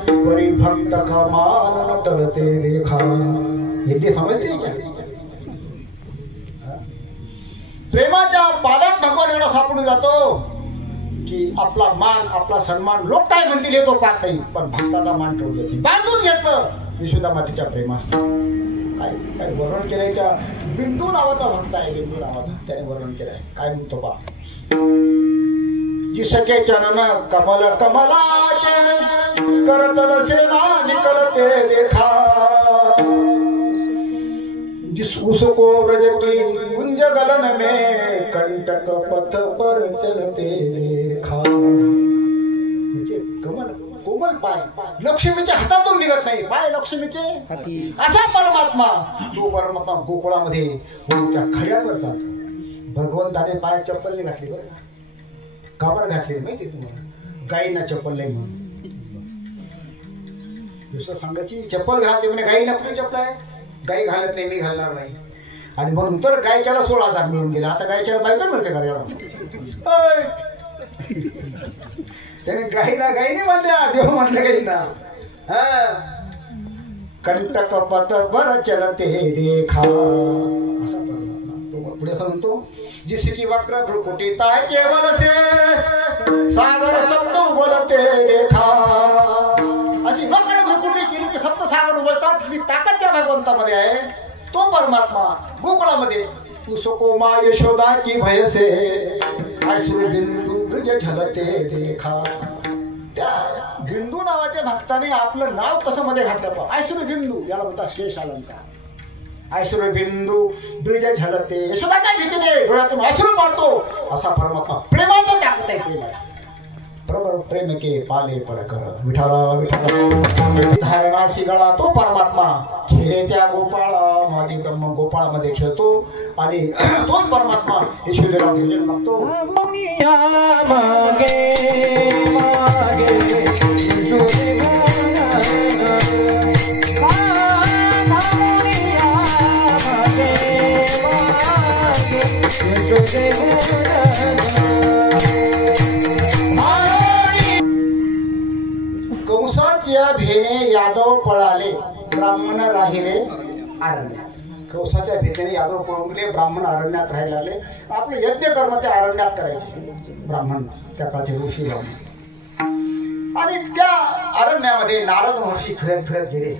परी भक्त का मान न टलते देखा. हे समजते क्या? प्रेमाच्या पादात भगवान एवढा सापडून जातो की आपला मान, आपला सन्मान लोक काय म्हणतील हे तो पाहत नाही, पण भक्ताचा मान ठेवतो, बांधून घेतलं. यशोदा मातेच्या प्रेमाचं काय काय वर्णन केलंय. त्या बिंदू नावाचा भक्त आहे, बिंदू नावाचा, त्याने वर्णन केलंय. काय म्हणतो पा, जिसके चरण कमल कमलाचे, करतल सेना निकलते देखा, जिस उसको ब्रज की गुंज गलन में, कंटक पथ पर चलते देखा. कमल कोमल पाय लक्ष्मीच्या हातातून निघत नाही, पाय लक्ष्मीचे असा परमात्मा. तो परमात्मा गोकुळामध्ये त्या खड्यावर जातो. भगवंताने पायात चप्पल नाही घातली बरं का बरं घातली माहिती तुम्हाला, गाईना चप्पल नाही म्हणून. दुसरं सांगायची चप्पल घालते म्हणजे गाईला कुठे चप्पल आहे, गाई घालत नाही, मी घालणार नाही. आणि म्हणून तर गायच्याला 16,000 मिळून गेला. आता गायच्याला बायका मिळते का एवढा, त्याने गाईला गाईने म्हणल्या, देव म्हणलं गाईला. कंटक पथ बर चलते देखा, असा तो पुढे असं म्हणतो, जिसकी वक्र भ्रुकुटी ताय केवल से, सागर सप्त बोलते देखा. अशी वक्र भ्रुकुटी केली की सप्त सागर उबलतात. ही ताकद त्या भगवंतामध्ये आहे. तो परमात्मा गोकुळामध्ये, उसको मा यशोदा की भय से, अश्रु बिंदू ब्रज झलते देखा. त्या बिंदू नावाच्या भक्ताने आपलं नाव कसं मध्ये घातलं, अश्रु बिंदू, याला म्हणतात शेष अलंकार. अश्रु बिंदू ब्रज झलते, यशोदाच्या भीतीने डोळ्यातून अश्रू पाडतो असा परमात्मा प्रेमाचा ताकद आहे. प्रबळ प्रेम के पाले पडकर, विठाला विठाला धारणा शिगळा तो परमात्मा, खेळे त्या गोपाळा मादी ब्रह्म गोपाळामध्ये खेळतो. आणि तोच परमात्मा यशोदेला भजन मागतो. कंसाच्या भेने यादव पळाले, ब्राह्मण राहिले अरण्यात. कंसाच्या भीतीने यादव पळून गेले, ब्राह्मण अरण्यात राहायला लागले. आपले यज्ञ कर्म त्या अरण्यात करायचे ब्राह्मण, त्या काळचे ऋषी ब्राह्मण. आणि त्या अरण्यामध्ये नारद महर्षी फिरत फिरत गेले.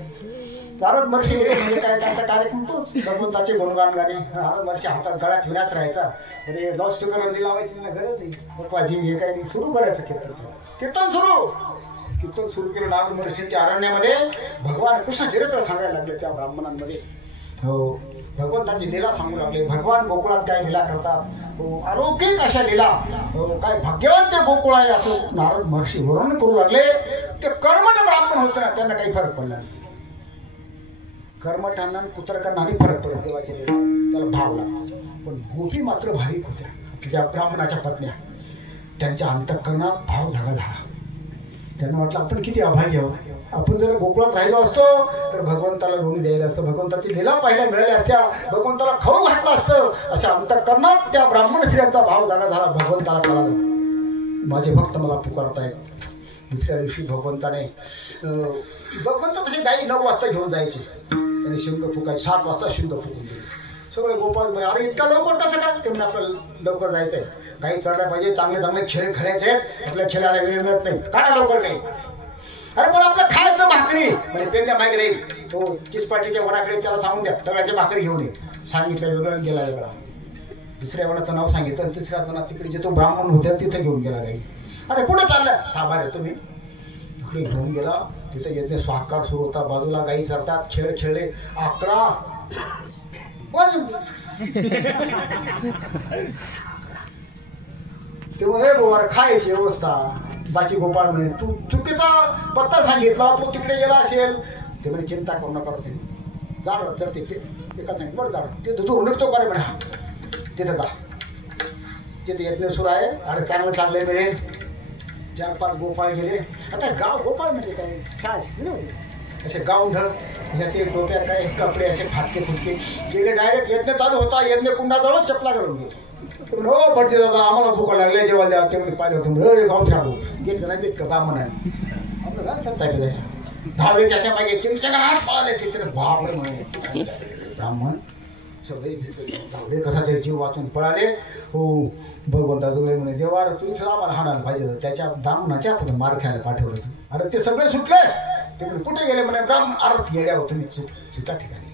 नारद महर्षी गेले म्हणजे काय, त्यांचा कार्यक्रम तोच, भगवंताचे गुणगान गाणे. नारद महर्षी हातात गळ्यात फिरत राहायचा. म्हणजे लाऊड स्पीकर वरती लावायची गरज नाही, बकवाजी हे काही नाही, सुरू करायचं कीर्तन. कीर्तन सुरू केलं. नारद महर्षी त्या अरण्यामध्ये भगवान कृष्ण चरित्र सांगायला लागले त्या ब्राह्मणांमध्ये. हो, भगवंताची लीला सांगू लागले. भगवान गोकुळात काय लीला करतात, हो अलौकिक अशा लीला, हो काय भाग्यवान ते गोकुळ आहे असं नारद महर्षी वर्णन करू लागले. ते कर्मठ ब्राह्मण होते ना, त्यांना काही फरक पडला नाही. कर्मठांना कुत्रकांना फरक पडत देवाच्या लीला, त्याला भाव लागतो. पण गोपी मात्र भाविक होत्या, त्या ब्राह्मणाच्या पत्न्या. त्यांच्या अंतःकरणात भाव झाला. त्यांना वाटलं आपण किती अभागी आहोत, आपण जर गोकुळात राहिलो असतो तर भगवंताला लोणी द्यायला असतं, भगवंताची लीला पाहायला मिळाल्या असत्या, भगवंताला खाऊ घातलं असतं. अशा अंतःकरणात त्या ब्राह्मण स्त्रियांचा भाव जागा झाला. भगवंताला कळालं माझे भक्त मला पुकारतायत. दुसऱ्या दिवशी भगवंताने भगवंत तसे गाई 9 वाजता घेऊन जायचे, त्याने शिंग फुकायचे, 7 वाजता शिंग फुकून दिले. सगळे गोपाळ बरे, अरे इतका लवकर कसं काय, ते म्हणजे आपल्याला लवकर जायचंय, गाई चरल्या पाहिजे, चांगले चांगले खेळ खेळायचे आहेत, आपल्या खेळायला वेळ मिळत नाही, काढा लवकर काही. अरे पण आपलं खायचं भाकरी म्हणजे पेंद्या मागे राहील, तो चिसपाटीच्या वडाकडे त्याला सांगून द्या सगळ्यांची भाकरी घेऊन ये. सांगितलं वेगळं गेला वेगळा. दुसऱ्या वडाचं नाव सांगितलं, तिसऱ्याचं नाव तिकडे जे तो ब्राह्मण होत्या तिथे घेऊन गेला गाई. अरे कुठे चाललं, थांबा रे तुम्ही. तिकडे घेऊन गेला, तिथे येते स्वाकार सुरू होता, बाजूला गाई चरतात, खेळ खेळले. 11 वाजून ते म्हणे बोवार खायची व्यवस्था. बाकी गोपाळ म्हणे तू चुकीचा पत्ता सांगितला, तू तिकडे गेला असेल. ते म्हणे चिंता करू नका, तुम्ही जाणार तर ते एका सांगितलं बरं जाणार ते दूर निघतो का रे म्हणे. हा तिथं जा, तिथे यज्ञ सुरू आहे. अरे चांगलं चांगले मिळेल. 4-5 गोपाळ गेले. आता गाव गोपाळ म्हणजे काय, असे गावढळ ते टोप्या काय कपडे असे फाटके फुटके गेले. डायरेक्ट यज्ञ चालू होता, यज्ञ कुंडाजवळ चपला करून गेले. हो भटते दादा आम्हाला भूका लागले, जेव्हा द्या ते पाहिजे होतं गाव ठेवू घेतलं नाही देत का ब्राह्मणाने आपलं काय सत्ता केलं. धावले त्याच्या मागे चिंचका हात पळाले तिथे बापरे म्हणे ब्राह्मण सगळे धावले, कसा तरी जीव वाचून पळाले. हो भगवंता तुला म्हणे देवा तू इथं आम्हाला हाणायला पाहिजे, त्याच्या ब्राह्मणाच्या हातात मार खायला पाठवलं तू. अरे ते सगळे सुटले, ते म्हणे कुठे गेले म्हणे ब्राह्मण. अरे येड्या हो तुम्ही चुका ठिकाणी.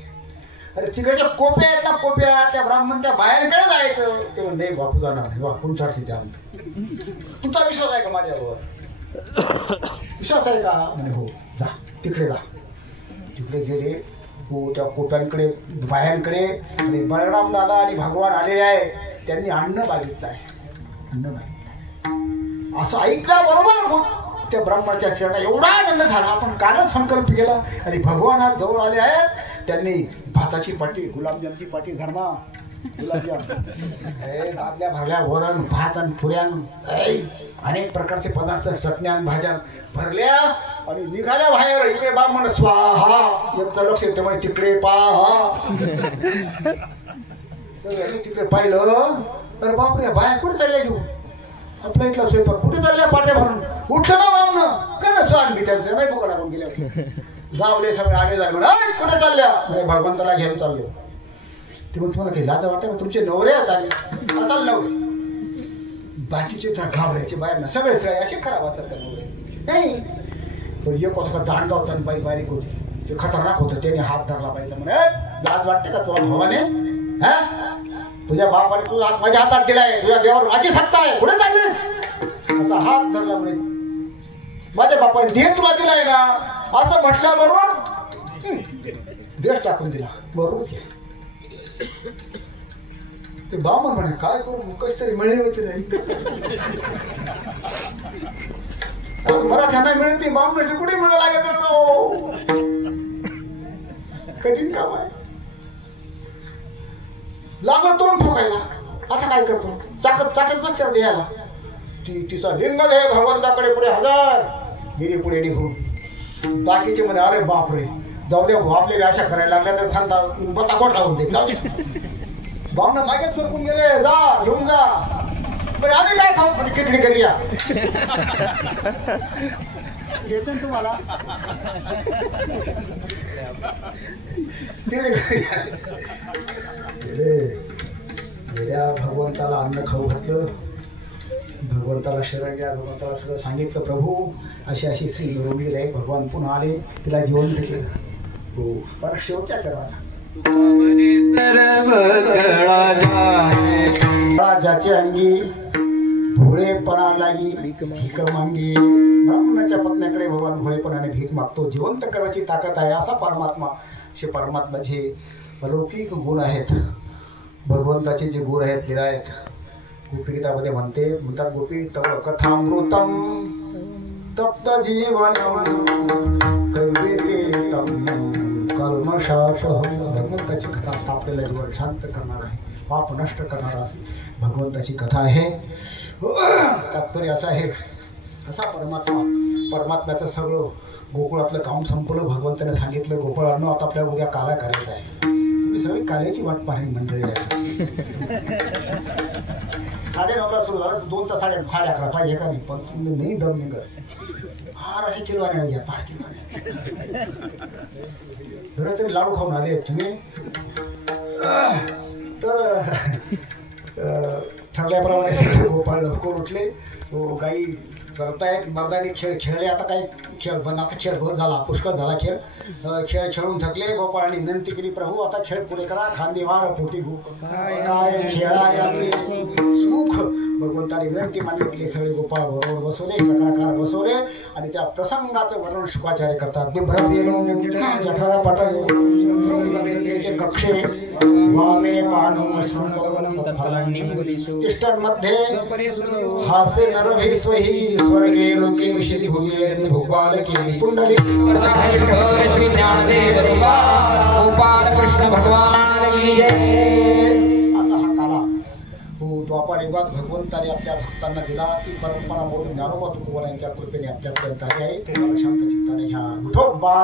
अरे तिकडच्या कोप्या आहेत ना कोप्या, त्या ब्राह्मणच्या बाहेरकडे जायचं. ते म्हणे नाही बापू जाणार नाही, वाकून चढते त्या. तुमचा विश्वास आहे का माझ्यावर, विश्वास आहे का म्हणे हो जा तिकडे जा. तिकडे गेले. हो त्या कोप्यांकडे बायांकडे आणि बलराम दादा आणि भगवान आलेले आहे. त्यांनी अन्न मागितलं आहे, अन्न मागितलं असं ऐकल्याबरोबर त्या ब्राह्मणाच्या चरणाला एवढा आनंद झाला. आपण कालच संकल्प केला आणि भगवान आज जवळ आले आहेत. त्यांनी भाताची पाटी, गुलाबजामची पाटी धर्मा गुलाबजाम आपल्या भरल्या वरण भात आणि पुऱ्या अनेक प्रकारचे पदार्थ चटण्या भाज्या भरल्या आणि निघाल्या बाहेर. इकडे ब्राह्मण स्वाहा एक लक्ष येते म्हणजे तिकडे पहा. तिकडे पाहिलं तर बापरे बाया कुठे चालल्या घेऊन, आपल्या इथला स्वयंपाक कुठे चालल्या पाट्या भरून. उठलं ना बामणं कर स्वान बी त्यांचं नाही फुकट आपण गेल्या जावले सगळे आडे झाले म्हणून कुठे चालल्या म्हणजे भगवंताला घेऊन चालले. ते मग तुम्हाला काही लाज वाटतं का, तुमचे नवरे आले असाल नवरे. बाकीचे घाबरायचे बायांना सगळेच काय असे खराब असतात नवरे नाही. पण एक होता दांडगा होता आणि बाई बारीक होती, ते खतरनाक होतं, त्याने हात धरला पाहिजे म्हणे लाज वाटते का तुला भावाने, हा तुझ्या बापाने तुझा हात माझ्या हातात दिलाय, तुझ्या देवावर माझी सत्ता आहे कुठे चाललीस. असा हात धरला म्हणे माझ्या बापाने देह तुला दिलाय ना असं म्हटल्याबरोबर देश टाकून दिला. बरोबर ते ब्राह्मण म्हणे काय करू कशी तरी मिळली होती नाही. मराठ्यांना मिळते ब्राह्मणाची कुठे मिळायला लागेल, कठीण काम आहे. लागलं तोंड ठोकायला, आता काय करतो चाकत बस त्या देहाला. तिचा लिंग देह भगवंताकडे पुढे हजर गिरी पुढे निघून. बाकीचे म्हणे अरे बापरे जाऊ द्या आपले व्याशा करायला लागल्या तर सांगता बता गोट लावून दे जाऊ दे. बामणं मागेच सरकून गेले जा घेऊन जा. बरं आम्ही काय खाऊ म्हणजे खिचडी करी या येतो तुम्हाला भगवंताला अन्न खाऊ घातलं, भगवंताला शरण घ्या, भगवंताला सगळं सांगितलं. प्रभू अशी अशी स्त्री निरोगी आहे. भगवान पुन्हा आले, तिला जेवण केलं. हो बरं शेवटच्या चरणाचा ज्याचे अंगी भोळेपणा लागी भीक मांगी. ब्राह्मणाच्या पत्नीकडे भगवान भोळेपणाने भीक मागतो. जिवंत करायची ताकद आहे असा परमात्मा. असे परमात्माचे अलौकिक गुण आहेत. भगवंताचे जे गुण आहेत लिला आहेत. गोपीगीतामध्ये म्हणतात गोपी तव कथामृतम तप्त जीवनम कल्पितम कल्मषापहम. भगवंताची कथा आपल्याला जीवन शांत करणार आहे, पाप नष्ट करणार असे भगवंताची कथा आहे. तात्पर्य असं आहे असा परमात्म्याचं सगळं गोकुळातलं काम संपलं. भगवंताने सांगितलं गोकुळांनो आता आपल्याला उद्या काला करायचा आहे. तुम्ही सगळी काल्याची वाट पाहिली मंडळी आहे. 9:30 सुरू झालं 2 तर 11:30 पाहिजे का नाही, पण तुम्ही नाही दम निघत फार असे चिलवाने घ्या 5 किलो बरं तरी लाडू खाऊन आले तुम्ही. तर ठरल्याप्रमाणे सगळे गोपाळ लवकर उठले. गाई चरतायत. मर्दानी खेळ खेळले. आता काही खेळ पण आता खेळ बहुत झाला, पुष्कळ झाला खेळ. खेळ खेळून थकले. गोपाळांनी विनंती केली प्रभू आता खेळ पुरे करा. खांदेवार पोटी काय खेळाय सुख. भगवंताने विनंती मान्य केली. सगळे गोपाळ बरोबर बसवले, चक्राकार बसवले आणि त्या प्रसंगाचं वर्णन शुकाचार्य करतात. जठरा पटल कक्षे वामे पानो तिष्ठन्मध्ये हासे नरभेस्वहि स्वर्गे लोके विशति भूये भोपाल केली पुंडली श्री ज्ञानदेव गोपाल कृष्ण भगवान की जय. असा हा काला द्वापार युगात भगवंताने आपल्या भक्तांना दिला. ती परंपरा म्हणून ज्ञानोबा तुकोबार यांच्या कृपेने आपल्यापर्यंत आली आहे. तुम्हाला शांत चित्ताने घ्या. विठोबा